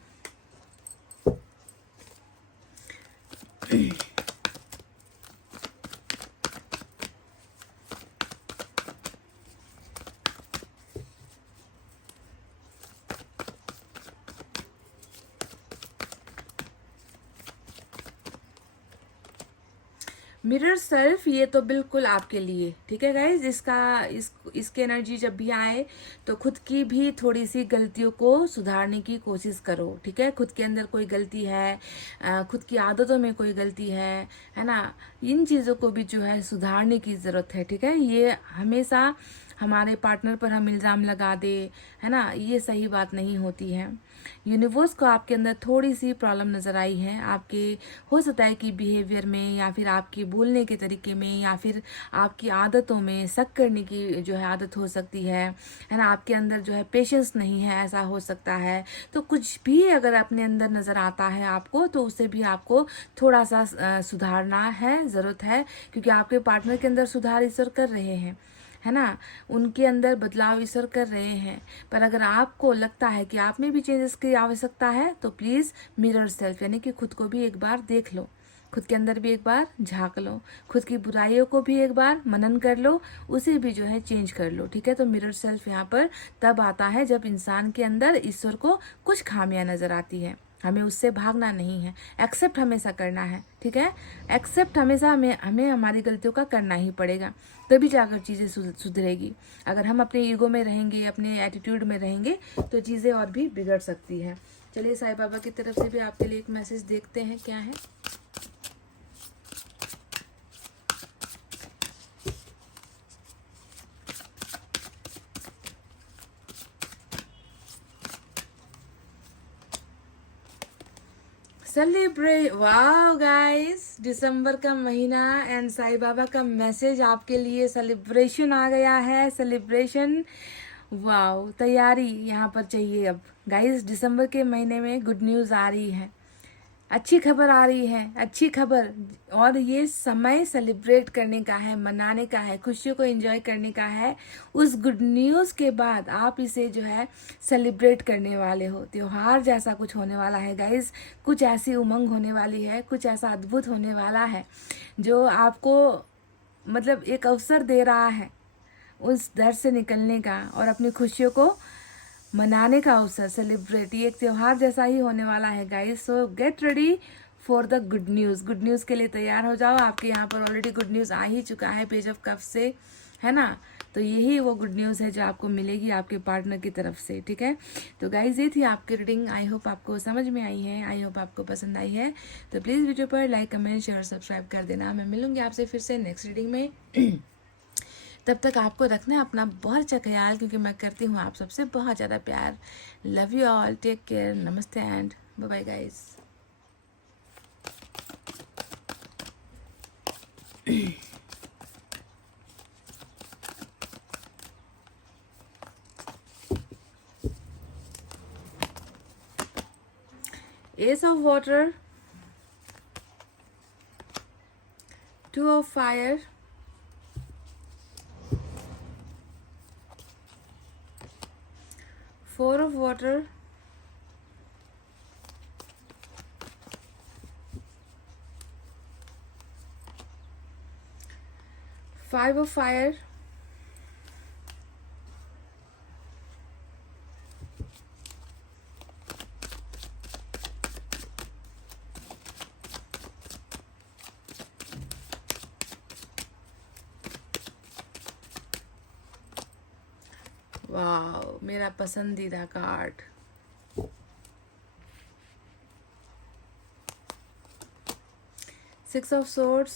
मिरर सेल्फ, ये तो बिल्कुल आपके लिए, ठीक है गाइज। इसकी एनर्जी जब भी आए तो खुद की भी थोड़ी सी गलतियों को सुधारने की कोशिश करो, ठीक है। खुद के अंदर कोई गलती है, खुद की आदतों में कोई गलती है ना, इन चीज़ों को भी जो है सुधारने की ज़रूरत है, ठीक है। ये हमेशा हमारे पार्टनर पर हम इल्ज़ाम लगा दे, है ना, ये सही बात नहीं होती है। यूनिवर्स को आपके अंदर थोड़ी सी प्रॉब्लम नज़र आई है, आपके हो सकता है कि बिहेवियर में, या फिर आपके बोलने के तरीके में, या फिर आपकी आदतों में शक करने की जो है आदत हो सकती है ना। आपके अंदर जो है पेशेंस नहीं है, ऐसा हो सकता है। तो कुछ भी अगर अपने अंदर नज़र आता है आपको, तो उसे भी आपको थोड़ा सा सुधारना है, ज़रूरत है, क्योंकि आपके पार्टनर के अंदर सुधार ईश्वर कर रहे हैं, है ना, उनके अंदर बदलाव ईश्वर कर रहे हैं। पर अगर आपको लगता है कि आप में भी चेंजेस की आवश्यकता है, तो प्लीज़ मिरर सेल्फ, यानी कि खुद को भी एक बार देख लो, खुद के अंदर भी एक बार झांक लो, खुद की बुराइयों को भी एक बार मनन कर लो, उसे भी जो है चेंज कर लो, ठीक है। तो मिरर सेल्फ यहाँ पर तब आता है जब इंसान के अंदर ईश्वर को कुछ खामियां नजर आती है। हमें उससे भागना नहीं है, एक्सेप्ट हमेशा करना है, ठीक है। एक्सेप्ट हमेशा हमें हमारी गलतियों का करना ही पड़ेगा, तभी जाकर चीज़ें सुधरेगी। अगर हम अपने ईगो में रहेंगे, अपने एटीट्यूड में रहेंगे, तो चीज़ें और भी बिगड़ सकती हैं। चलिए साईं बाबा की तरफ से भी आपके लिए एक मैसेज देखते हैं क्या है। सेलिब्रेट, वाओ गाइस, दिसंबर का महीना एंड साईं बाबा का मैसेज आपके लिए, सेलिब्रेशन आ गया है, सेलिब्रेशन, वाओ, तैयारी यहाँ पर चाहिए अब गाइस। दिसंबर के महीने में गुड न्यूज़ आ रही है, अच्छी खबर आ रही है, अच्छी खबर। और ये समय सेलिब्रेट करने का है, मनाने का है, खुशियों को एंजॉय करने का है। उस गुड न्यूज़ के बाद आप इसे जो है सेलिब्रेट करने वाले हो, त्योहार जैसा कुछ होने वाला है गाइस। कुछ ऐसी उमंग होने वाली है, कुछ ऐसा अद्भुत होने वाला है जो आपको मतलब एक अवसर दे रहा है उस डर से निकलने का और अपनी खुशियों को मनाने का अवसर, सेलिब्रेट। ये एक त्योहार जैसा ही होने वाला है guys. So get ready for the good news. Good news के लिए तैयार हो जाओ। आपके यहाँ पर ऑलरेडी गुड न्यूज़ आ ही चुका है पेज ऑफ कप से, है ना। तो यही वो गुड न्यूज़ है जो आपको मिलेगी आपके पार्टनर की तरफ से, ठीक है। तो गाइज ये थी आपकी रीडिंग। आई होप आपको समझ में आई है, आई होप आपको पसंद आई है। तो प्लीज़ वीडियो पर लाइक, कमेंट, शेयर, सब्सक्राइब कर देना। मैं मिलूंगी आपसे फिर से नेक्स्ट रीडिंग में। तब तक आपको रखना है अपना बहुत अच्छा ख्याल, क्योंकि मैं करती हूँ आप सबसे बहुत ज़्यादा प्यार। Love you all, take care, नमस्ते and bye bye guys. Ace of water, 2 of fire, 4 of water, 5 of fire, वाह मेरा पसंदीदा card, 6 of swords,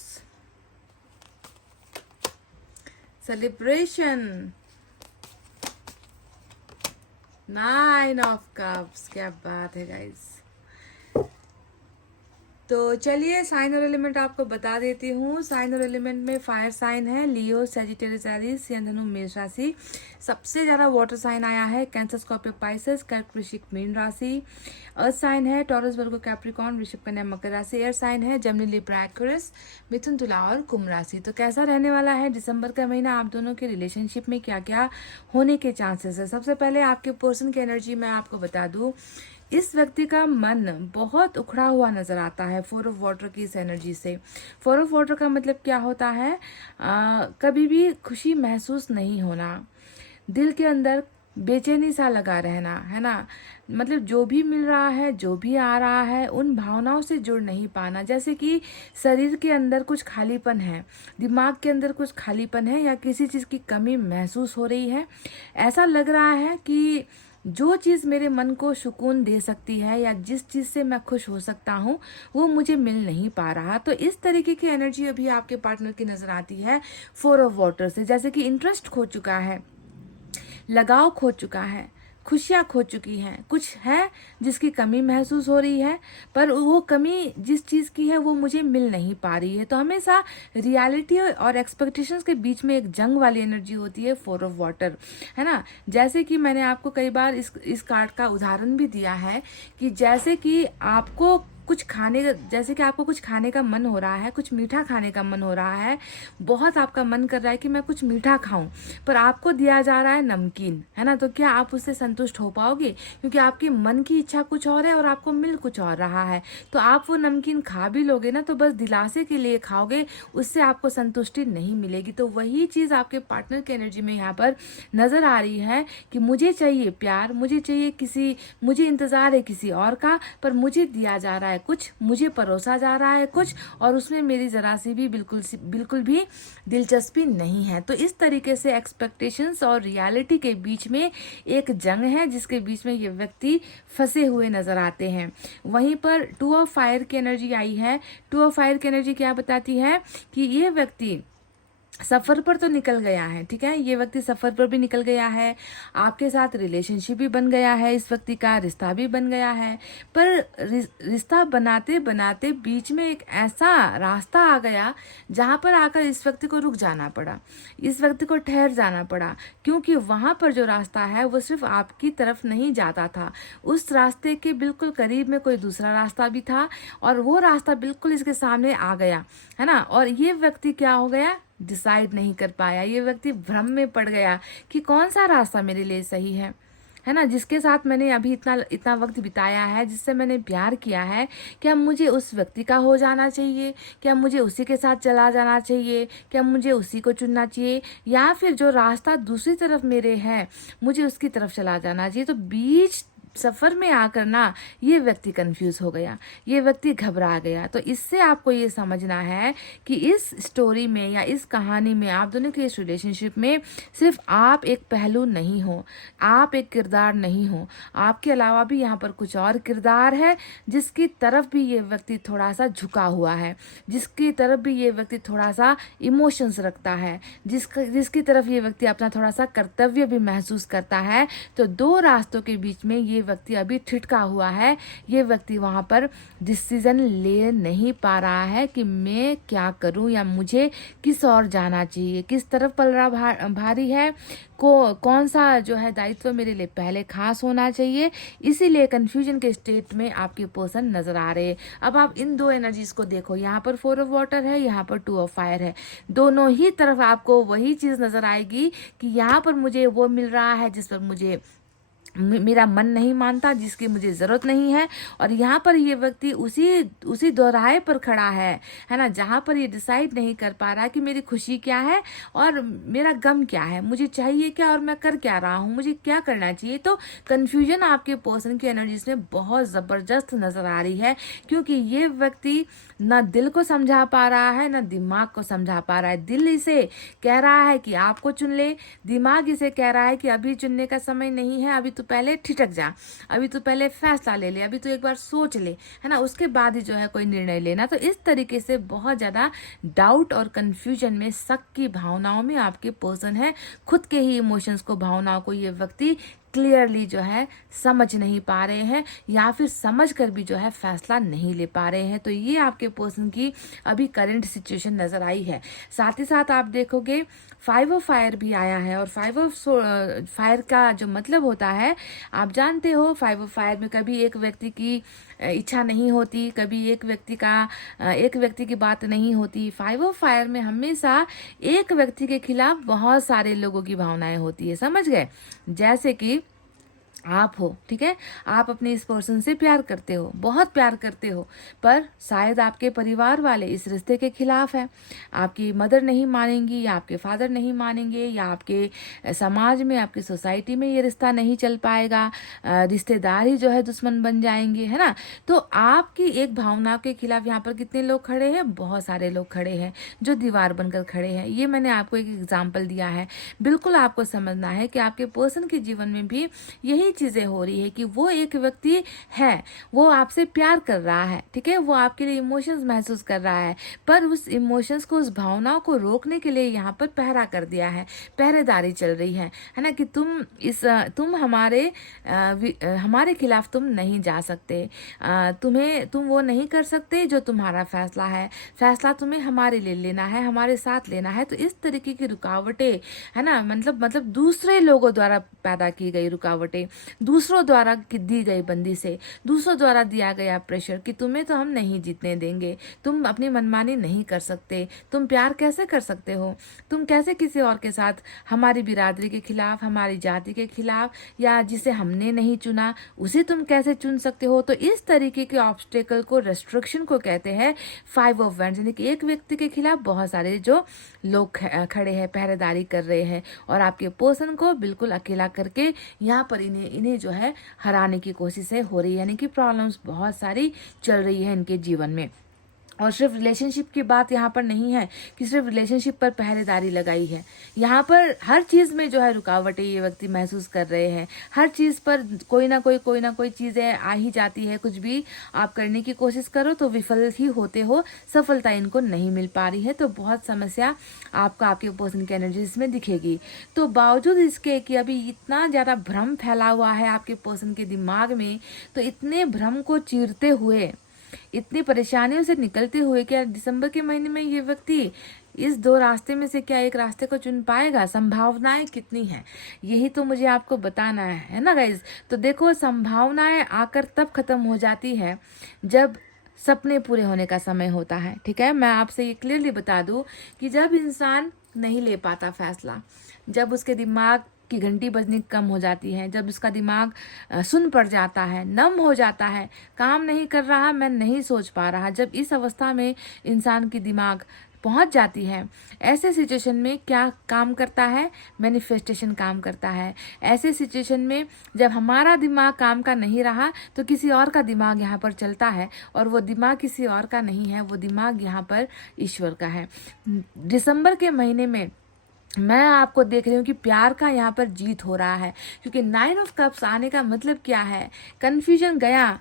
celebration, 9 of cups। क्या बात है गाइस। तो चलिए साइन और एलिमेंट आपको बता देती हूँ। साइन और एलिमेंट में फायर साइन है लियो, सजिटेरियस, एरीज, धनु, मेष राशि। सबसे ज़्यादा वाटर साइन आया है कैंसर, स्कॉर्पियो, पाइसेस, कर्क, वृश्चिक, मीन राशि। अर्थ साइन है टॉरस, वर्गो, कैप्रिकॉर्न, वृषभ, कन्या, मकर राशि। एयर साइन है जेमिनी, लिब्रा, एक्वेरियस, मिथुन, तुला और कुंभ राशि। तो कैसा रहने वाला है दिसंबर का महीना, आप दोनों के रिलेशनशिप में क्या क्या होने के चांसेस है। सबसे पहले आपके पर्सन की एनर्जी मैं आपको बता दूँ। इस व्यक्ति का मन बहुत उखड़ा हुआ नजर आता है 4 ऑफ वाटर की इस एनर्जी से। 4 ऑफ वाटर का मतलब क्या होता है, कभी भी खुशी महसूस नहीं होना, दिल के अंदर बेचैनी सा लगा रहना, है ना। मतलब जो भी मिल रहा है, जो भी आ रहा है, उन भावनाओं से जुड़ नहीं पाना। जैसे कि शरीर के अंदर कुछ खालीपन है, दिमाग के अंदर कुछ खालीपन है, या किसी चीज़ की कमी महसूस हो रही है। ऐसा लग रहा है कि जो चीज़ मेरे मन को सुकून दे सकती है या जिस चीज़ से मैं खुश हो सकता हूँ वो मुझे मिल नहीं पा रहा। तो इस तरीके की एनर्जी अभी आपके पार्टनर की नज़र आती है 4 ऑफ वाटर से। जैसे कि इंटरेस्ट खो चुका है, लगाव खो चुका है, खुशियाँ खो चुकी हैं, कुछ है जिसकी कमी महसूस हो रही है, पर वो कमी जिस चीज़ की है वो मुझे मिल नहीं पा रही है। तो हमेशा रियलिटी और एक्सपेक्टेशंस के बीच में एक जंग वाली एनर्जी होती है 4 ऑफ वाटर, है ना। जैसे कि मैंने आपको कई बार इस कार्ड का उदाहरण भी दिया है कि जैसे कि आपको कुछ खाने, जैसे कि आपको कुछ खाने का मन हो रहा है, कुछ मीठा खाने का मन हो रहा है, बहुत आपका मन कर रहा है कि मैं कुछ मीठा खाऊं, पर आपको दिया जा रहा है नमकीन, है ना। तो क्या आप उससे संतुष्ट हो पाओगे, क्योंकि आपकी मन की इच्छा कुछ और है और आपको मिल कुछ और रहा है। तो आप वो नमकीन खा भी लोगे ना तो बस दिलासे के लिए खाओगे, उससे आपको संतुष्टि नहीं मिलेगी। तो वही चीज़ आपके पार्टनर की एनर्जी में यहाँ पर नज़र आ रही है कि मुझे चाहिए प्यार, मुझे चाहिए मुझे इंतज़ार है किसी और का, पर मुझे दिया जा रहा है कुछ, मुझे परोसा जा रहा है कुछ, और उसमें मेरी जरा सी भी बिल्कुल भी दिलचस्पी नहीं है। तो इस तरीके से एक्सपेक्टेशंस और रियलिटी के बीच में एक जंग है जिसके बीच में ये व्यक्ति फंसे हुए नजर आते हैं। वहीं पर 2 ऑफ फायर की एनर्जी आई है। 2 ऑफ फायर की एनर्जी क्या बताती है कि ये व्यक्ति सफर पर तो निकल गया है, ठीक है, ये व्यक्ति सफर पर भी निकल गया है, आपके साथ रिलेशनशिप भी बन गया है, इस व्यक्ति का रिश्ता भी बन गया है, पर रिश्ता बनाते बनाते बीच में एक ऐसा रास्ता आ गया जहां पर आकर इस व्यक्ति को रुक जाना पड़ा, इस व्यक्ति को ठहर जाना पड़ा, क्योंकि वहां पर जो रास्ता है वो सिर्फ आपकी तरफ नहीं जाता था, उस रास्ते के बिल्कुल करीब में कोई दूसरा रास्ता भी था और वो रास्ता बिल्कुल इसके सामने आ गया, है ना। और ये व्यक्ति क्या हो गया, डिसाइड नहीं कर पाया, ये व्यक्ति भ्रम में पड़ गया कि कौन सा रास्ता मेरे लिए सही है ना। जिसके साथ मैंने अभी इतना वक्त बिताया है, जिससे मैंने प्यार किया है, क्या मुझे उस व्यक्ति का हो जाना चाहिए, क्या मुझे उसी के साथ चला जाना चाहिए, क्या मुझे उसी को चुनना चाहिए, या फिर जो रास्ता दूसरी तरफ मेरे है मुझे उसकी तरफ चला जाना चाहिए। तो बीच सफ़र में आकर ना ये व्यक्ति कंफ्यूज हो गया, ये व्यक्ति घबरा गया। तो इससे आपको ये समझना है कि इस स्टोरी में या इस कहानी में, आप दोनों के इस रिलेशनशिप में सिर्फ आप एक पहलू नहीं हो, आप एक किरदार नहीं हो, आपके अलावा भी यहाँ पर कुछ और किरदार है जिसकी तरफ भी ये व्यक्ति थोड़ा सा झुका हुआ है, जिसकी तरफ भी ये व्यक्ति थोड़ा सा इमोशंस रखता है, जिसकी तरफ ये व्यक्ति अपना थोड़ा सा कर्तव्य भी महसूस करता है। तो दो रास्तों के बीच में ये व्यक्ति अभी ठिठका हुआ है, ये व्यक्ति वहाँ पर डिसीजन ले नहीं पा रहा है कि मैं क्या करूँ या मुझे किस ओर जाना चाहिए, किस तरफ पलड़ा भारी है, कौन सा जो है दायित्व मेरे लिए पहले खास होना चाहिए। इसीलिए कंफ्यूजन के स्टेट में आपके पर्सन नजर आ रहे हैं। अब आप इन दो एनर्जीज को देखो, यहाँ पर 4 ऑफ वाटर है, यहाँ पर 2 ऑफ फायर है। दोनों ही तरफ आपको वही चीज नजर आएगी कि यहाँ पर मुझे वो मिल रहा है जिस पर मुझे मेरा मन नहीं मानता, जिसकी मुझे ज़रूरत नहीं है, और यहाँ पर ये व्यक्ति उसी दोराहे पर खड़ा है ना, जहाँ पर ये डिसाइड नहीं कर पा रहा कि मेरी खुशी क्या है और मेरा गम क्या है, मुझे चाहिए क्या और मैं कर क्या रहा हूँ, मुझे क्या करना चाहिए। तो कन्फ्यूजन आपके पर्सन की एनर्जीज में बहुत ज़बरदस्त नज़र आ रही है, क्योंकि ये व्यक्ति ना दिल को समझा पा रहा है ना दिमाग को समझा पा रहा है। दिल इसे कह रहा है कि आपको चुन ले, दिमाग इसे कह रहा है कि अभी चुनने का समय नहीं है, अभी तो पहले ठिठक जा, अभी तो पहले फैसला ले ले, अभी तो एक बार सोच ले, है ना, उसके बाद ही जो है कोई निर्णय लेना। तो इस तरीके से बहुत ज़्यादा डाउट और कन्फ्यूजन में, शक की भावनाओं में आपके पर्सन है। खुद के ही इमोशंस को, भावनाओं को ये व्यक्ति क्लियरली जो है समझ नहीं पा रहे हैं, या फिर समझ कर भी जो है फैसला नहीं ले पा रहे हैं। तो ये आपके पर्सन की अभी करंट सिचुएशन नजर आई है। साथ ही साथ आप देखोगे 5 ऑफ फायर भी आया है, और 5 ऑफ फायर का जो मतलब होता है, आप जानते हो 5 ऑफ फायर में कभी एक व्यक्ति की इच्छा नहीं होती, कभी एक व्यक्ति की बात नहीं होती। 5 ऑफ फायर में हमेशा एक व्यक्ति के खिलाफ बहुत सारे लोगों की भावनाएं होती है, समझ गए। जैसे कि आप हो, ठीक है, आप अपने इस पर्सन से प्यार करते हो, बहुत प्यार करते हो, पर शायद आपके परिवार वाले इस रिश्ते के खिलाफ है। आपकी मदर नहीं मानेंगी, या आपके फादर नहीं मानेंगे, या आपके समाज में, आपकी सोसाइटी में ये रिश्ता नहीं चल पाएगा, रिश्तेदार ही जो है दुश्मन बन जाएंगे, है ना। तो आपकी एक भावना के खिलाफ यहाँ पर कितने लोग खड़े हैं, बहुत सारे लोग खड़े हैं जो दीवार बनकर खड़े हैं। ये मैंने आपको एक एग्जाम्पल दिया है। बिल्कुल आपको समझना है कि आपके पर्सन के जीवन में भी यही चीजें हो रही है कि वो एक व्यक्ति है, वो आपसे प्यार कर रहा है, ठीक है, वो आपके लिए इमोशंस महसूस कर रहा है, पर उस इमोशंस को, उस भावनाओं को रोकने के लिए यहाँ पर पहरा कर दिया है, पहरेदारी चल रही है ना, कि तुम हमारे खिलाफ तुम नहीं जा सकते, तुम वो नहीं कर सकते जो तुम्हारा फैसला है, फैसला तुम्हें हमारे लिए लेना है, हमारे साथ लेना है। तो इस तरीके की रुकावटें, है ना, मतलब दूसरे लोगों द्वारा पैदा की गई रुकावटें, दूसरों द्वारा दी गई बंदी से, दूसरों द्वारा दिया गया प्रेशर कि तुम्हें तो हम नहीं जीतने देंगे, तुम अपनी मनमानी नहीं कर सकते, तुम प्यार कैसे कर सकते हो, तुम कैसे किसी और के साथ, हमारी बिरादरी के खिलाफ, हमारी जाति के खिलाफ, या जिसे हमने नहीं चुना उसे तुम कैसे चुन सकते हो। तो इस तरीके के ऑब्स्टेकल को, रेस्ट्रिक्शन को कहते हैं 5 ऑफ वैंड्स, यानी कि एक व्यक्ति के खिलाफ बहुत सारे जो लोग खड़े हैं, पहरेदारी कर रहे हैं, और आपके पर्सन को बिल्कुल अकेला करके यहाँ पर इन्हें जो है हराने की कोशिश हो रही है, यानी कि प्रॉब्लम्स बहुत सारी चल रही है इनके जीवन में। और सिर्फ रिलेशनशिप की बात यहाँ पर नहीं है कि सिर्फ रिलेशनशिप पर पहरेदारी लगाई है, यहाँ पर हर चीज़ में जो है रुकावटें ये व्यक्ति महसूस कर रहे हैं। हर चीज़ पर कोई ना कोई चीज़ें आ ही जाती है, कुछ भी आप करने की कोशिश करो तो विफल ही होते हो, सफलता इनको नहीं मिल पा रही है। तो बहुत समस्या आपके पर्सन की एनर्जीज में दिखेगी। तो बावजूद इसके कि अभी इतना ज़्यादा भ्रम फैला हुआ है आपके पर्सन के दिमाग में, तो इतने भ्रम को चीरते हुए, इतनी परेशानियों से निकलते हुए, क्या दिसंबर के महीने में ये व्यक्ति इस दो रास्ते में से क्या एक रास्ते को चुन पाएगा? संभावनाएं कितनी हैं, यही तो मुझे आपको बताना है ना गाइज। तो देखो, संभावनाएं आकर तब खत्म हो जाती है जब सपने पूरे होने का समय होता है, ठीक है। मैं आपसे ये क्लियरली बता दूं कि जब इंसान नहीं ले पाता फैसला, जब उसके दिमाग की घंटी बजनी कम हो जाती है, जब उसका दिमाग सुन पड़ जाता है, नम हो जाता है, काम नहीं कर रहा, मैं नहीं सोच पा रहा, जब इस अवस्था में इंसान की दिमाग पहुंच जाती है, ऐसे सिचुएशन में क्या काम करता है? मैनिफेस्टेशन काम करता है। ऐसे सिचुएशन में जब हमारा दिमाग काम का नहीं रहा तो किसी और का दिमाग यहाँ पर चलता है, और वो दिमाग किसी और का नहीं है, वो दिमाग यहाँ पर ईश्वर का है। दिसंबर के महीने में मैं आपको देख रही हूँ कि प्यार का यहाँ पर जीत हो रहा है, क्योंकि 9 ऑफ कप्स आने का मतलब क्या है? कन्फ्यूजन गया,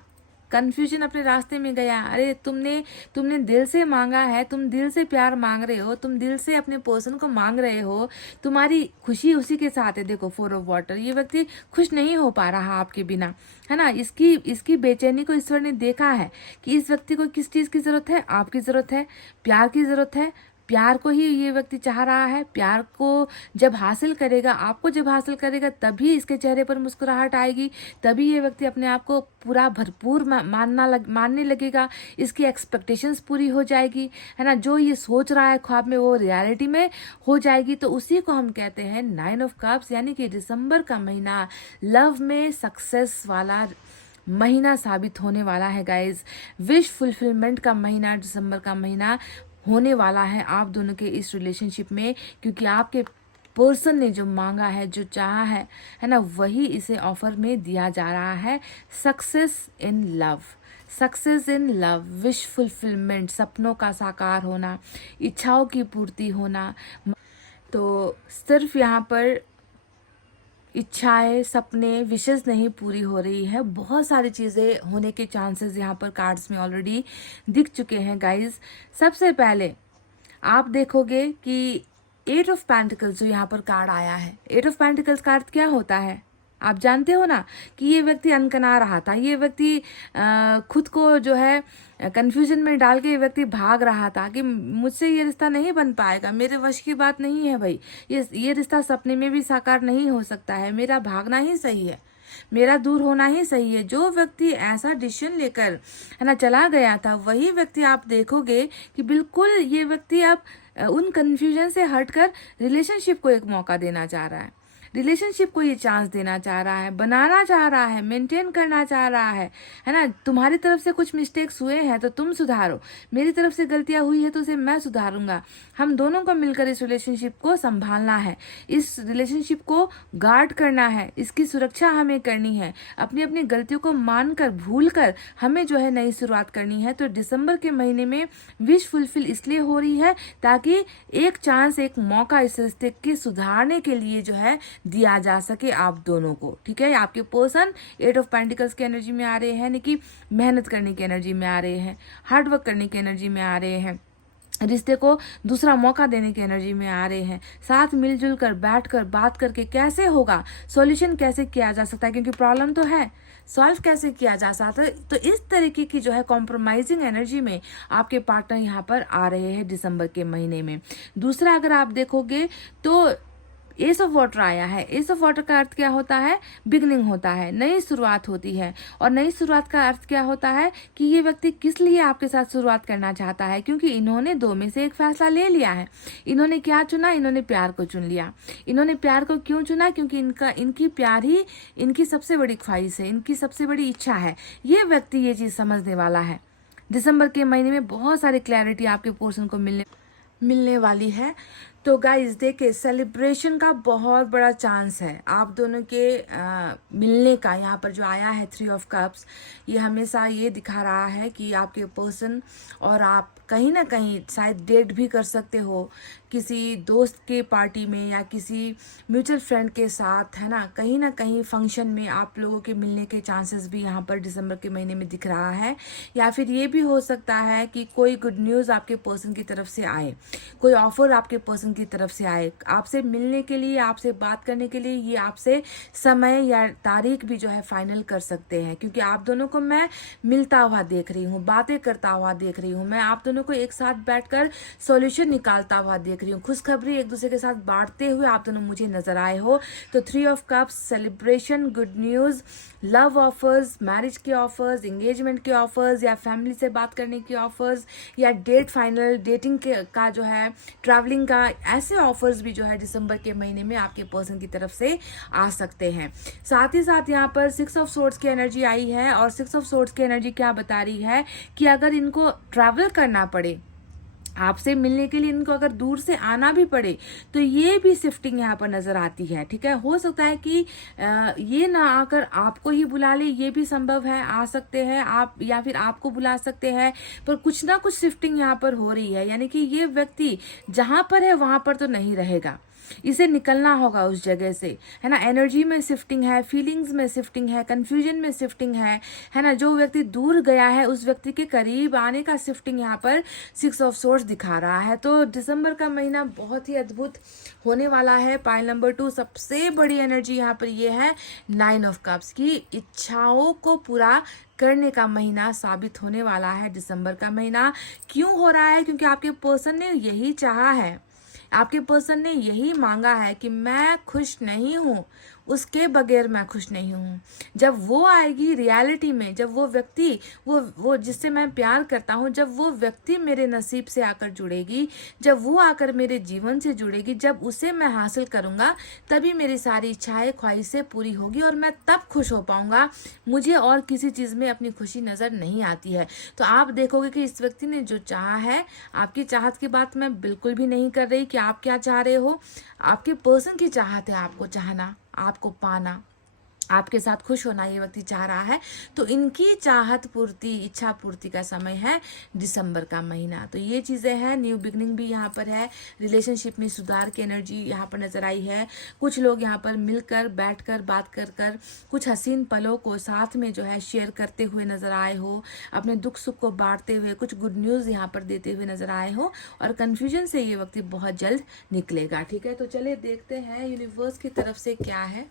कन्फ्यूजन अपने रास्ते में गया। अरे तुमने दिल से मांगा है, तुम दिल से प्यार मांग रहे हो, तुम दिल से अपने पर्सन को मांग रहे हो, तुम्हारी खुशी उसी के साथ है। देखो 4 ऑफ वाटर, ये व्यक्ति खुश नहीं हो पा रहा आपके बिना, है ना। इसकी बेचैनी को ईश्वर ने देखा है कि इस व्यक्ति को किस चीज़ की ज़रूरत है? आपकी ज़रूरत है, प्यार की ज़रूरत है। प्यार को ही ये व्यक्ति चाह रहा है। प्यार को जब हासिल करेगा, आपको जब हासिल करेगा, तभी इसके चेहरे पर मुस्कुराहट आएगी, तभी ये व्यक्ति अपने आप को पूरा भरपूर मानने लगेगा। इसकी एक्सपेक्टेशंस पूरी हो जाएगी, है ना। जो ये सोच रहा है ख्वाब में, वो रियलिटी में हो जाएगी। तो उसी को हम कहते हैं 9 ऑफ कप्स, यानी कि दिसंबर का महीना लव में सक्सेस वाला महीना साबित होने वाला है गाइज। विश फुलफिलमेंट का महीना दिसंबर का महीना होने वाला है आप दोनों के इस रिलेशनशिप में, क्योंकि आपके पर्सन ने जो मांगा है, जो चाहा है ना, वही इसे ऑफर में दिया जा रहा है। Success in love, success in love, wish fulfilment, सपनों का साकार होना, इच्छाओं की पूर्ति होना। तो सिर्फ यहाँ पर इच्छाएं, सपने, विशेष नहीं पूरी हो रही है, बहुत सारी चीज़ें होने के चांसेस यहाँ पर कार्ड्स में ऑलरेडी दिख चुके हैं गाइज। सबसे पहले आप देखोगे कि 8 ऑफ पेंटिकल्स जो यहाँ पर कार्ड आया है, 8 ऑफ पेंटिकल्स कार्ड क्या होता है? आप जानते हो ना कि ये व्यक्ति अनकना रहा था, ये व्यक्ति खुद को जो है कंफ्यूजन में डाल के ये व्यक्ति भाग रहा था कि मुझसे ये रिश्ता नहीं बन पाएगा, मेरे वश की बात नहीं है भाई, ये रिश्ता सपने में भी साकार नहीं हो सकता है, मेरा भागना ही सही है, मेरा दूर होना ही सही है। जो व्यक्ति ऐसा डिसीजन लेकर, है ना, चला गया था, वही व्यक्ति आप देखोगे कि बिल्कुल ये व्यक्ति अब उन कंफ्यूजन से हटकर रिलेशनशिप को एक मौका देना चाह रहा है, रिलेशनशिप को ये चांस देना चाह रहा है, बनाना चाह रहा है, मेंटेन करना चाह रहा है ना। तुम्हारी तरफ से कुछ मिस्टेक्स हुए हैं तो तुम सुधारो, मेरी तरफ से गलतियां हुई है तो उसे मैं सुधारूंगा। हम दोनों को मिलकर इस रिलेशनशिप को संभालना है, इस रिलेशनशिप को गार्ड करना है, इसकी सुरक्षा हमें करनी है, अपनी अपनी गलतियों को मानकर, भूल कर हमें जो है नई शुरुआत करनी है। तो दिसंबर के महीने में विश फुलफिल इसलिए हो रही है ताकि एक चांस, एक मौका इस रिश्ते के सुधारने के लिए जो है दिया जा सके आप दोनों को, ठीक है। आपके पर्सन 8 ऑफ पेंटिकल्स की एनर्जी में आ रहे हैं, यानी कि मेहनत करने की एनर्जी में आ रहे हैं, हार्ड वर्क करने की एनर्जी में आ रहे हैं, रिश्ते को दूसरा मौका देने की एनर्जी में आ रहे हैं, साथ मिलजुल कर बैठ कर बात करके कैसे होगा, सॉल्यूशन कैसे किया जा सकता है, क्योंकि प्रॉब्लम तो है, सॉल्व कैसे किया जा सकता है। तो इस तरीके की जो है कॉम्प्रोमाइजिंग एनर्जी में आपके पार्टनर यहाँ पर आ रहे हैं दिसंबर के महीने में। दूसरा अगर आप देखोगे तो एस ऑफ वाटर आया है। एस ऑफ वाटर का अर्थ क्या होता है? बिगनिंग होता है, नई शुरुआत होती है। और नई शुरुआत का अर्थ क्या होता है कि ये व्यक्ति किस लिए आपके साथ शुरुआत करना चाहता है, क्योंकि इन्होंने 2 में से एक फैसला ले लिया है। इन्होंने क्या चुना? इन्होंने प्यार को चुन लिया। इन्होंने प्यार को क्यों चुना? क्योंकि इनकी प्यार ही इनकी सबसे बड़ी ख्वाहिश है, इनकी सबसे बड़ी इच्छा है। ये व्यक्ति ये चीज़ समझने वाला है। दिसंबर के महीने में बहुत सारी क्लैरिटी आपके पर्सन को मिलने वाली है। तो गाइज देखिए, सेलिब्रेशन का बहुत बड़ा चांस है आप दोनों के मिलने का। यहाँ पर जो आया है 3 ऑफ कप्स, ये हमेशा ये दिखा रहा है कि आपके पर्सन और आप कहीं ना कहीं शायद डेट भी कर सकते हो, किसी दोस्त के पार्टी में या किसी म्यूचुअल फ्रेंड के साथ, है ना कहीं फंक्शन में आप लोगों के मिलने के चांसेस भी यहाँ पर दिसंबर के महीने में दिख रहा है। या फिर ये भी हो सकता है कि कोई गुड न्यूज़ आपके पर्सन की तरफ से आए, कोई ऑफर आपके पर्सन की तरफ से आए आपसे मिलने के लिए, आपसे बात करने के लिए। ये आपसे समय या तारीख भी जो है फाइनल कर सकते हैं, क्योंकि आप दोनों को मैं मिलता हुआ देख रही हूँ, बातें करता हुआ देख रही हूँ, मैं आप दोनों को एक साथ बैठकर सॉल्यूशन निकालता हुआ देख रही हूँ, खुशखबरी एक दूसरे के साथ बांटते हुए आप दोनों मुझे नजर आए हो। तो 3 of cups, celebration, good news, love offers, marriage के ऑफर्स, एंगेजमेंट के ऑफर्स, या फैमिली से बात करने के ऑफर्स, या डेट फाइनल, डेटिंग का जो है, ट्रैवलिंग का, ऐसे ऑफर्स भी जो है दिसंबर के महीने में आपके पर्सन की तरफ से आ सकते हैं। साथ ही साथ यहाँ पर 6 ऑफ सोर्ड्स की एनर्जी आई है, और 6 ऑफ सोर्ड्स की एनर्जी क्या बता रही है कि अगर इनको ट्रैवल करना पड़े, आपसे मिलने के लिए इनको अगर दूर से आना भी पड़े तो ये भी शिफ्टिंग यहाँ पर नजर आती है। ठीक है, हो सकता है कि ये ना आकर आपको ही बुला ले, ये भी संभव है, आ सकते हैं आप, या फिर आपको बुला सकते हैं, पर कुछ ना कुछ शिफ्टिंग यहाँ पर हो रही है। यानी कि ये व्यक्ति जहां पर है वहां पर तो नहीं रहेगा, इसे निकलना होगा उस जगह से, है ना। एनर्जी में शिफ्टिंग है, फीलिंग्स में शिफ्टिंग है, कंफ्यूजन में शिफ्टिंग है ना। जो व्यक्ति दूर गया है उस व्यक्ति के करीब आने का शिफ्टिंग यहाँ पर 6 ऑफ सोर्स दिखा रहा है। तो दिसंबर का महीना बहुत ही अद्भुत होने वाला है। पाइल नंबर 2 सबसे बड़ी एनर्जी यहाँ पर ये है 9 ऑफ कप्स की, इच्छाओं को पूरा करने का महीना साबित होने वाला है दिसंबर का महीना। क्यों हो रहा है? क्योंकि आपके पर्सन ने यही चाहा है, आपके पर्सन ने यही मांगा है कि मैं खुश नहीं हूं, उसके बगैर मैं खुश नहीं हूं। जब वो आएगी रियलिटी में, जब वो व्यक्ति, वो जिससे मैं प्यार करता हूं, जब वो व्यक्ति मेरे नसीब से आकर जुड़ेगी, जब वो आकर मेरे जीवन से जुड़ेगी, जब उसे मैं हासिल करूंगा, तभी मेरी सारी इच्छाएं ख्वाहिशें पूरी होगी और मैं तब खुश हो पाऊंगा। मुझे और किसी चीज में अपनी खुशी नजर नहीं आती है। तो आप देखोगे कि इस व्यक्ति ने जो चाहा है, आपकी चाहत की बात मैं बिल्कुल भी नहीं कर रही कि आप क्या चाह रहे हो, आपके पर्सन की चाहत है आपको चाहना, आपको पाना, आपके साथ खुश होना ये व्यक्ति चाह रहा है। तो इनकी चाहत पूर्ति, इच्छा पूर्ति का समय है दिसंबर का महीना। तो ये चीज़ें हैं, न्यू बिगनिंग भी यहाँ पर है, रिलेशनशिप में सुधार की एनर्जी यहाँ पर नजर आई है। कुछ लोग यहाँ पर मिलकर बैठकर बात कर कर कुछ हसीन पलों को साथ में जो है शेयर करते हुए नजर आए हो, अपने दुख सुख को बांटते हुए कुछ गुड न्यूज़ यहाँ पर देते हुए नजर आए हो, और कन्फ्यूजन से ये व्यक्ति बहुत जल्द निकलेगा। ठीक है, तो चलिए देखते हैं यूनिवर्स की तरफ से क्या है।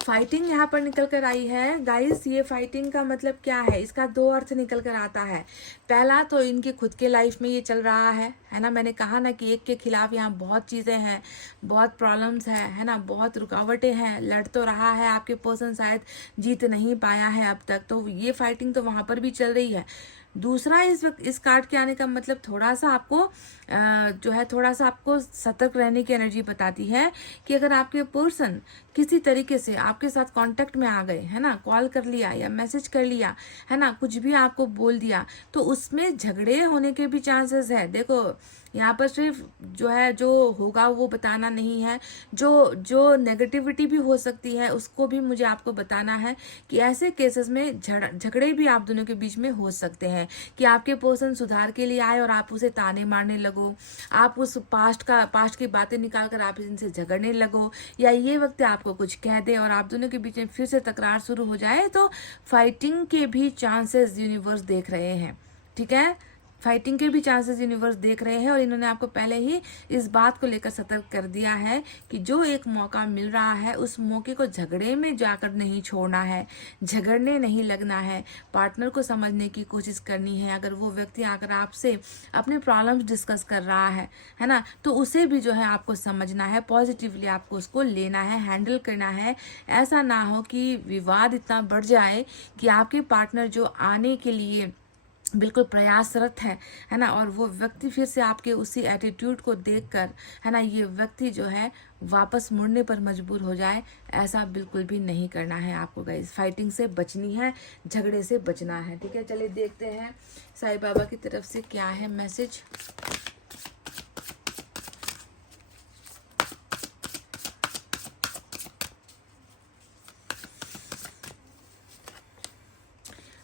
फाइटिंग यहाँ पर निकल कर आई है गाइस। ये फाइटिंग का मतलब क्या है, इसका 2 अर्थ निकल कर आता है। पहला तो इनके खुद के लाइफ में ये चल रहा है ना। मैंने कहा ना कि एक के खिलाफ यहाँ बहुत चीज़ें हैं, बहुत प्रॉब्लम्स है ना, बहुत रुकावटें हैं, लड़ तो रहा है आपके पर्सन, शायद जीत नहीं पाया है अब तक, तो ये फाइटिंग तो वहाँ पर भी चल रही है। दूसरा, इस कार्ड के आने का मतलब थोड़ा सा आपको जो है थोड़ा सा आपको सतर्क रहने की एनर्जी बताती है कि अगर आपके पर्सन किसी तरीके से आपके साथ कांटेक्ट में आ गए, है ना, कॉल कर लिया या मैसेज कर लिया, है ना, कुछ भी आपको बोल दिया, तो उसमें झगड़े होने के भी चांसेस है। देखो यहाँ पर सिर्फ जो है जो होगा वो बताना नहीं है, जो नेगेटिविटी भी हो सकती है उसको भी मुझे आपको बताना है कि ऐसे केसेस में झगड़े भी आप दोनों के बीच में हो सकते हैं कि आपके पर्सन सुधार के लिए आए और आप उसे ताने मारने लगो, आप उस पास्ट की बातें निकाल कर आप इनसे झगड़ने लगो, या ये वक्त आपको कुछ कह दे और आप दोनों के बीच में फिर से तकरार शुरू हो जाए। तो फाइटिंग के भी चांसेस यूनिवर्स देख रहे हैं। ठीक है, फाइटिंग के भी चांसेस यूनिवर्स देख रहे हैं, और इन्होंने आपको पहले ही इस बात को लेकर सतर्क कर दिया है कि जो एक मौका मिल रहा है उस मौके को झगड़े में जाकर नहीं छोड़ना है, झगड़ने नहीं लगना है, पार्टनर को समझने की कोशिश करनी है। अगर वो व्यक्ति आकर आपसे अपने प्रॉब्लम्स डिस्कस कर रहा है ना, तो उसे भी जो है आपको समझना है, पॉजिटिवली आपको उसको लेना है, हैंडल करना है। ऐसा ना हो कि विवाद इतना बढ़ जाए कि आपके पार्टनर जो आने के लिए बिल्कुल प्रयासरत है ना, और वो व्यक्ति फिर से आपके उसी एटीट्यूड को देखकर, है ना, ये व्यक्ति जो है वापस मुड़ने पर मजबूर हो जाए। ऐसा बिल्कुल भी नहीं करना है आपको गाइस। फाइटिंग से बचनी है, झगड़े से बचना है। ठीक है, चलिए देखते हैं साईं बाबा की तरफ से क्या है message.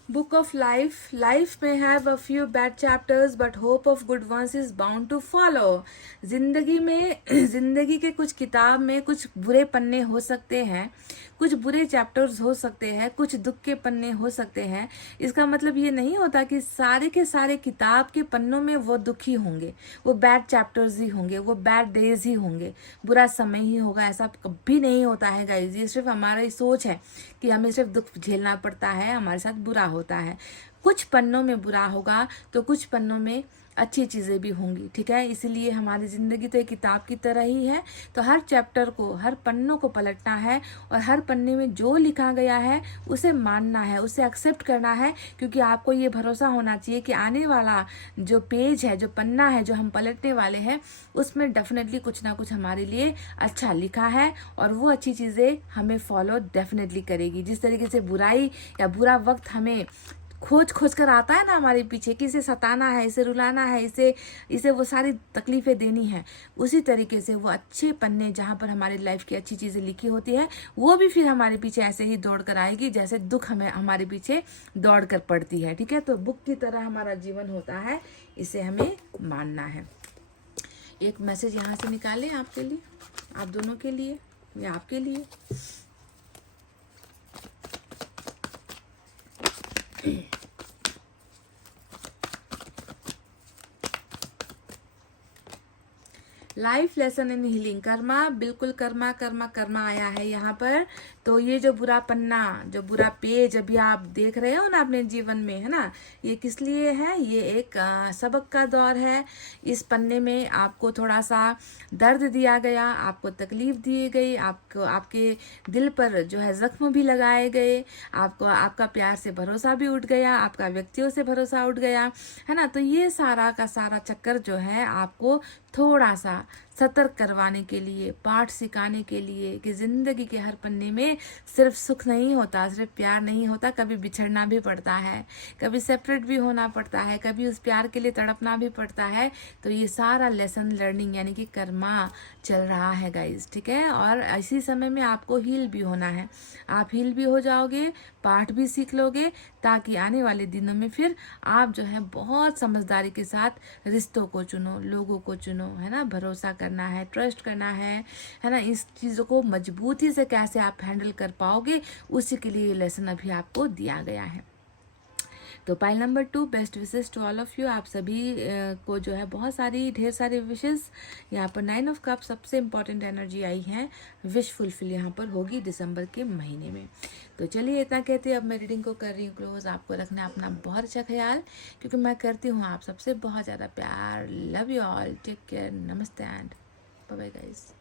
Book of Life. Life may have a few bad chapters but hope of good ones is bound to follow. जिंदगी में जिंदगी के कुछ किताब में कुछ बुरे पन्ने हो सकते हैं, कुछ बुरे चैप्टर्स हो सकते हैं, कुछ दुख के पन्ने हो सकते हैं। इसका मतलब ये नहीं होता कि सारे के सारे किताब के पन्नों में वो दुख ही होंगे, वो बैड चैप्टर्स ही होंगे, वो बैड डेज ही होंगे, बुरा समय ही होगा। ऐसा कभी नहीं होता है गाइज। ये सिर्फ हमारी सोच है कि हमें सिर्फ दुख झेलना पड़ता है, हमारे साथ बुरा होता है। कुछ पन्नों में बुरा होगा तो कुछ पन्नों में अच्छी चीज़ें भी होंगी, ठीक है। इसीलिए हमारी ज़िंदगी तो एक किताब की तरह ही है, तो हर चैप्टर को, हर पन्नों को पलटना है और हर पन्ने में जो लिखा गया है उसे मानना है, उसे एक्सेप्ट करना है, क्योंकि आपको ये भरोसा होना चाहिए कि आने वाला जो पेज है, जो पन्ना है, जो हम पलटने वाले हैं, उसमें डेफिनेटली कुछ ना कुछ हमारे लिए अच्छा लिखा है और वो अच्छी चीज़ें हमें फॉलो डेफिनेटली करेगी। जिस तरीके से बुराई या बुरा वक्त हमें खोज खोज कर आता है ना हमारे पीछे कि इसे सताना है, इसे रुलाना है, इसे वो सारी तकलीफ़ें देनी है, उसी तरीके से वो अच्छे पन्ने जहाँ पर हमारी लाइफ की अच्छी चीज़ें लिखी होती है वो भी फिर हमारे पीछे ऐसे ही दौड़ कर आएगी जैसे दुख हमें हमारे पीछे दौड़ कर पड़ती है, ठीक है। तो बुक की तरह हमारा जीवन होता है, इसे हमें मानना है। एक मैसेज यहाँ से निकालें आपके लिए, आप दोनों के लिए या आपके लिए। Life lesson in healing. Karma, बिल्कुल कर्मा कर्मा कर्मा आया है यहाँ पर। तो ये जो बुरा पन्ना, जो बुरा पेज अभी आप देख रहे हो ना अपने जीवन में, है ना, ये किस लिए है? ये एक सबक का दौर है। इस पन्ने में आपको थोड़ा सा दर्द दिया गया, आपको तकलीफ दी गई, आपको आपके दिल पर जो है जख्म भी लगाए गए, आपको आपका प्यार से भरोसा भी उठ गया, आपका व्यक्तियों से भरोसा उठ गया, है ना। तो ये सारा का सारा चक्कर जो है आपको थोड़ा सा सतर्क करवाने के लिए, पाठ सिखाने के लिए कि ज़िंदगी के हर पन्ने में सिर्फ सुख नहीं होता, सिर्फ प्यार नहीं होता, कभी बिछड़ना भी पड़ता है, कभी सेपरेट भी होना पड़ता है, कभी उस प्यार के लिए तड़पना भी पड़ता है। तो ये सारा लेसन लर्निंग यानी कि कर्मा चल रहा है गाइस, ठीक है। और इसी समय में आपको हील भी होना है, आप हील भी हो जाओगे, पाठ भी सीख लोगे, ताकि आने वाले दिनों में फिर आप जो है बहुत समझदारी के साथ रिश्तों को चुनो, लोगों को चुनो, है ना। भरोसा करना है, ट्रस्ट करना है ना। इस चीज़ों को मजबूती से कैसे आप हैंडल कर पाओगे, उसी के लिए ये लेसन अभी आपको दिया गया है। तो pile number 2, best wishes to all of you. आप सभी को जो है बहुत सारी ढेर सारी विशेस। यहाँ पर 9 ऑफ कप सबसे इम्पॉर्टेंट एनर्जी आई है, विश फुलफिल यहाँ पर होगी दिसंबर के महीने में। तो चलिए इतना कहते हैं अब मैं रीडिंग को कर रही हूँ क्लोज। आपको रखना अपना बहुत अच्छा ख्याल, क्योंकि मैं करती हूँ आप सबसे बहुत ज़्यादा प्यार। Love you all, take care, नमस्ते एंड बाय बाय गाइस।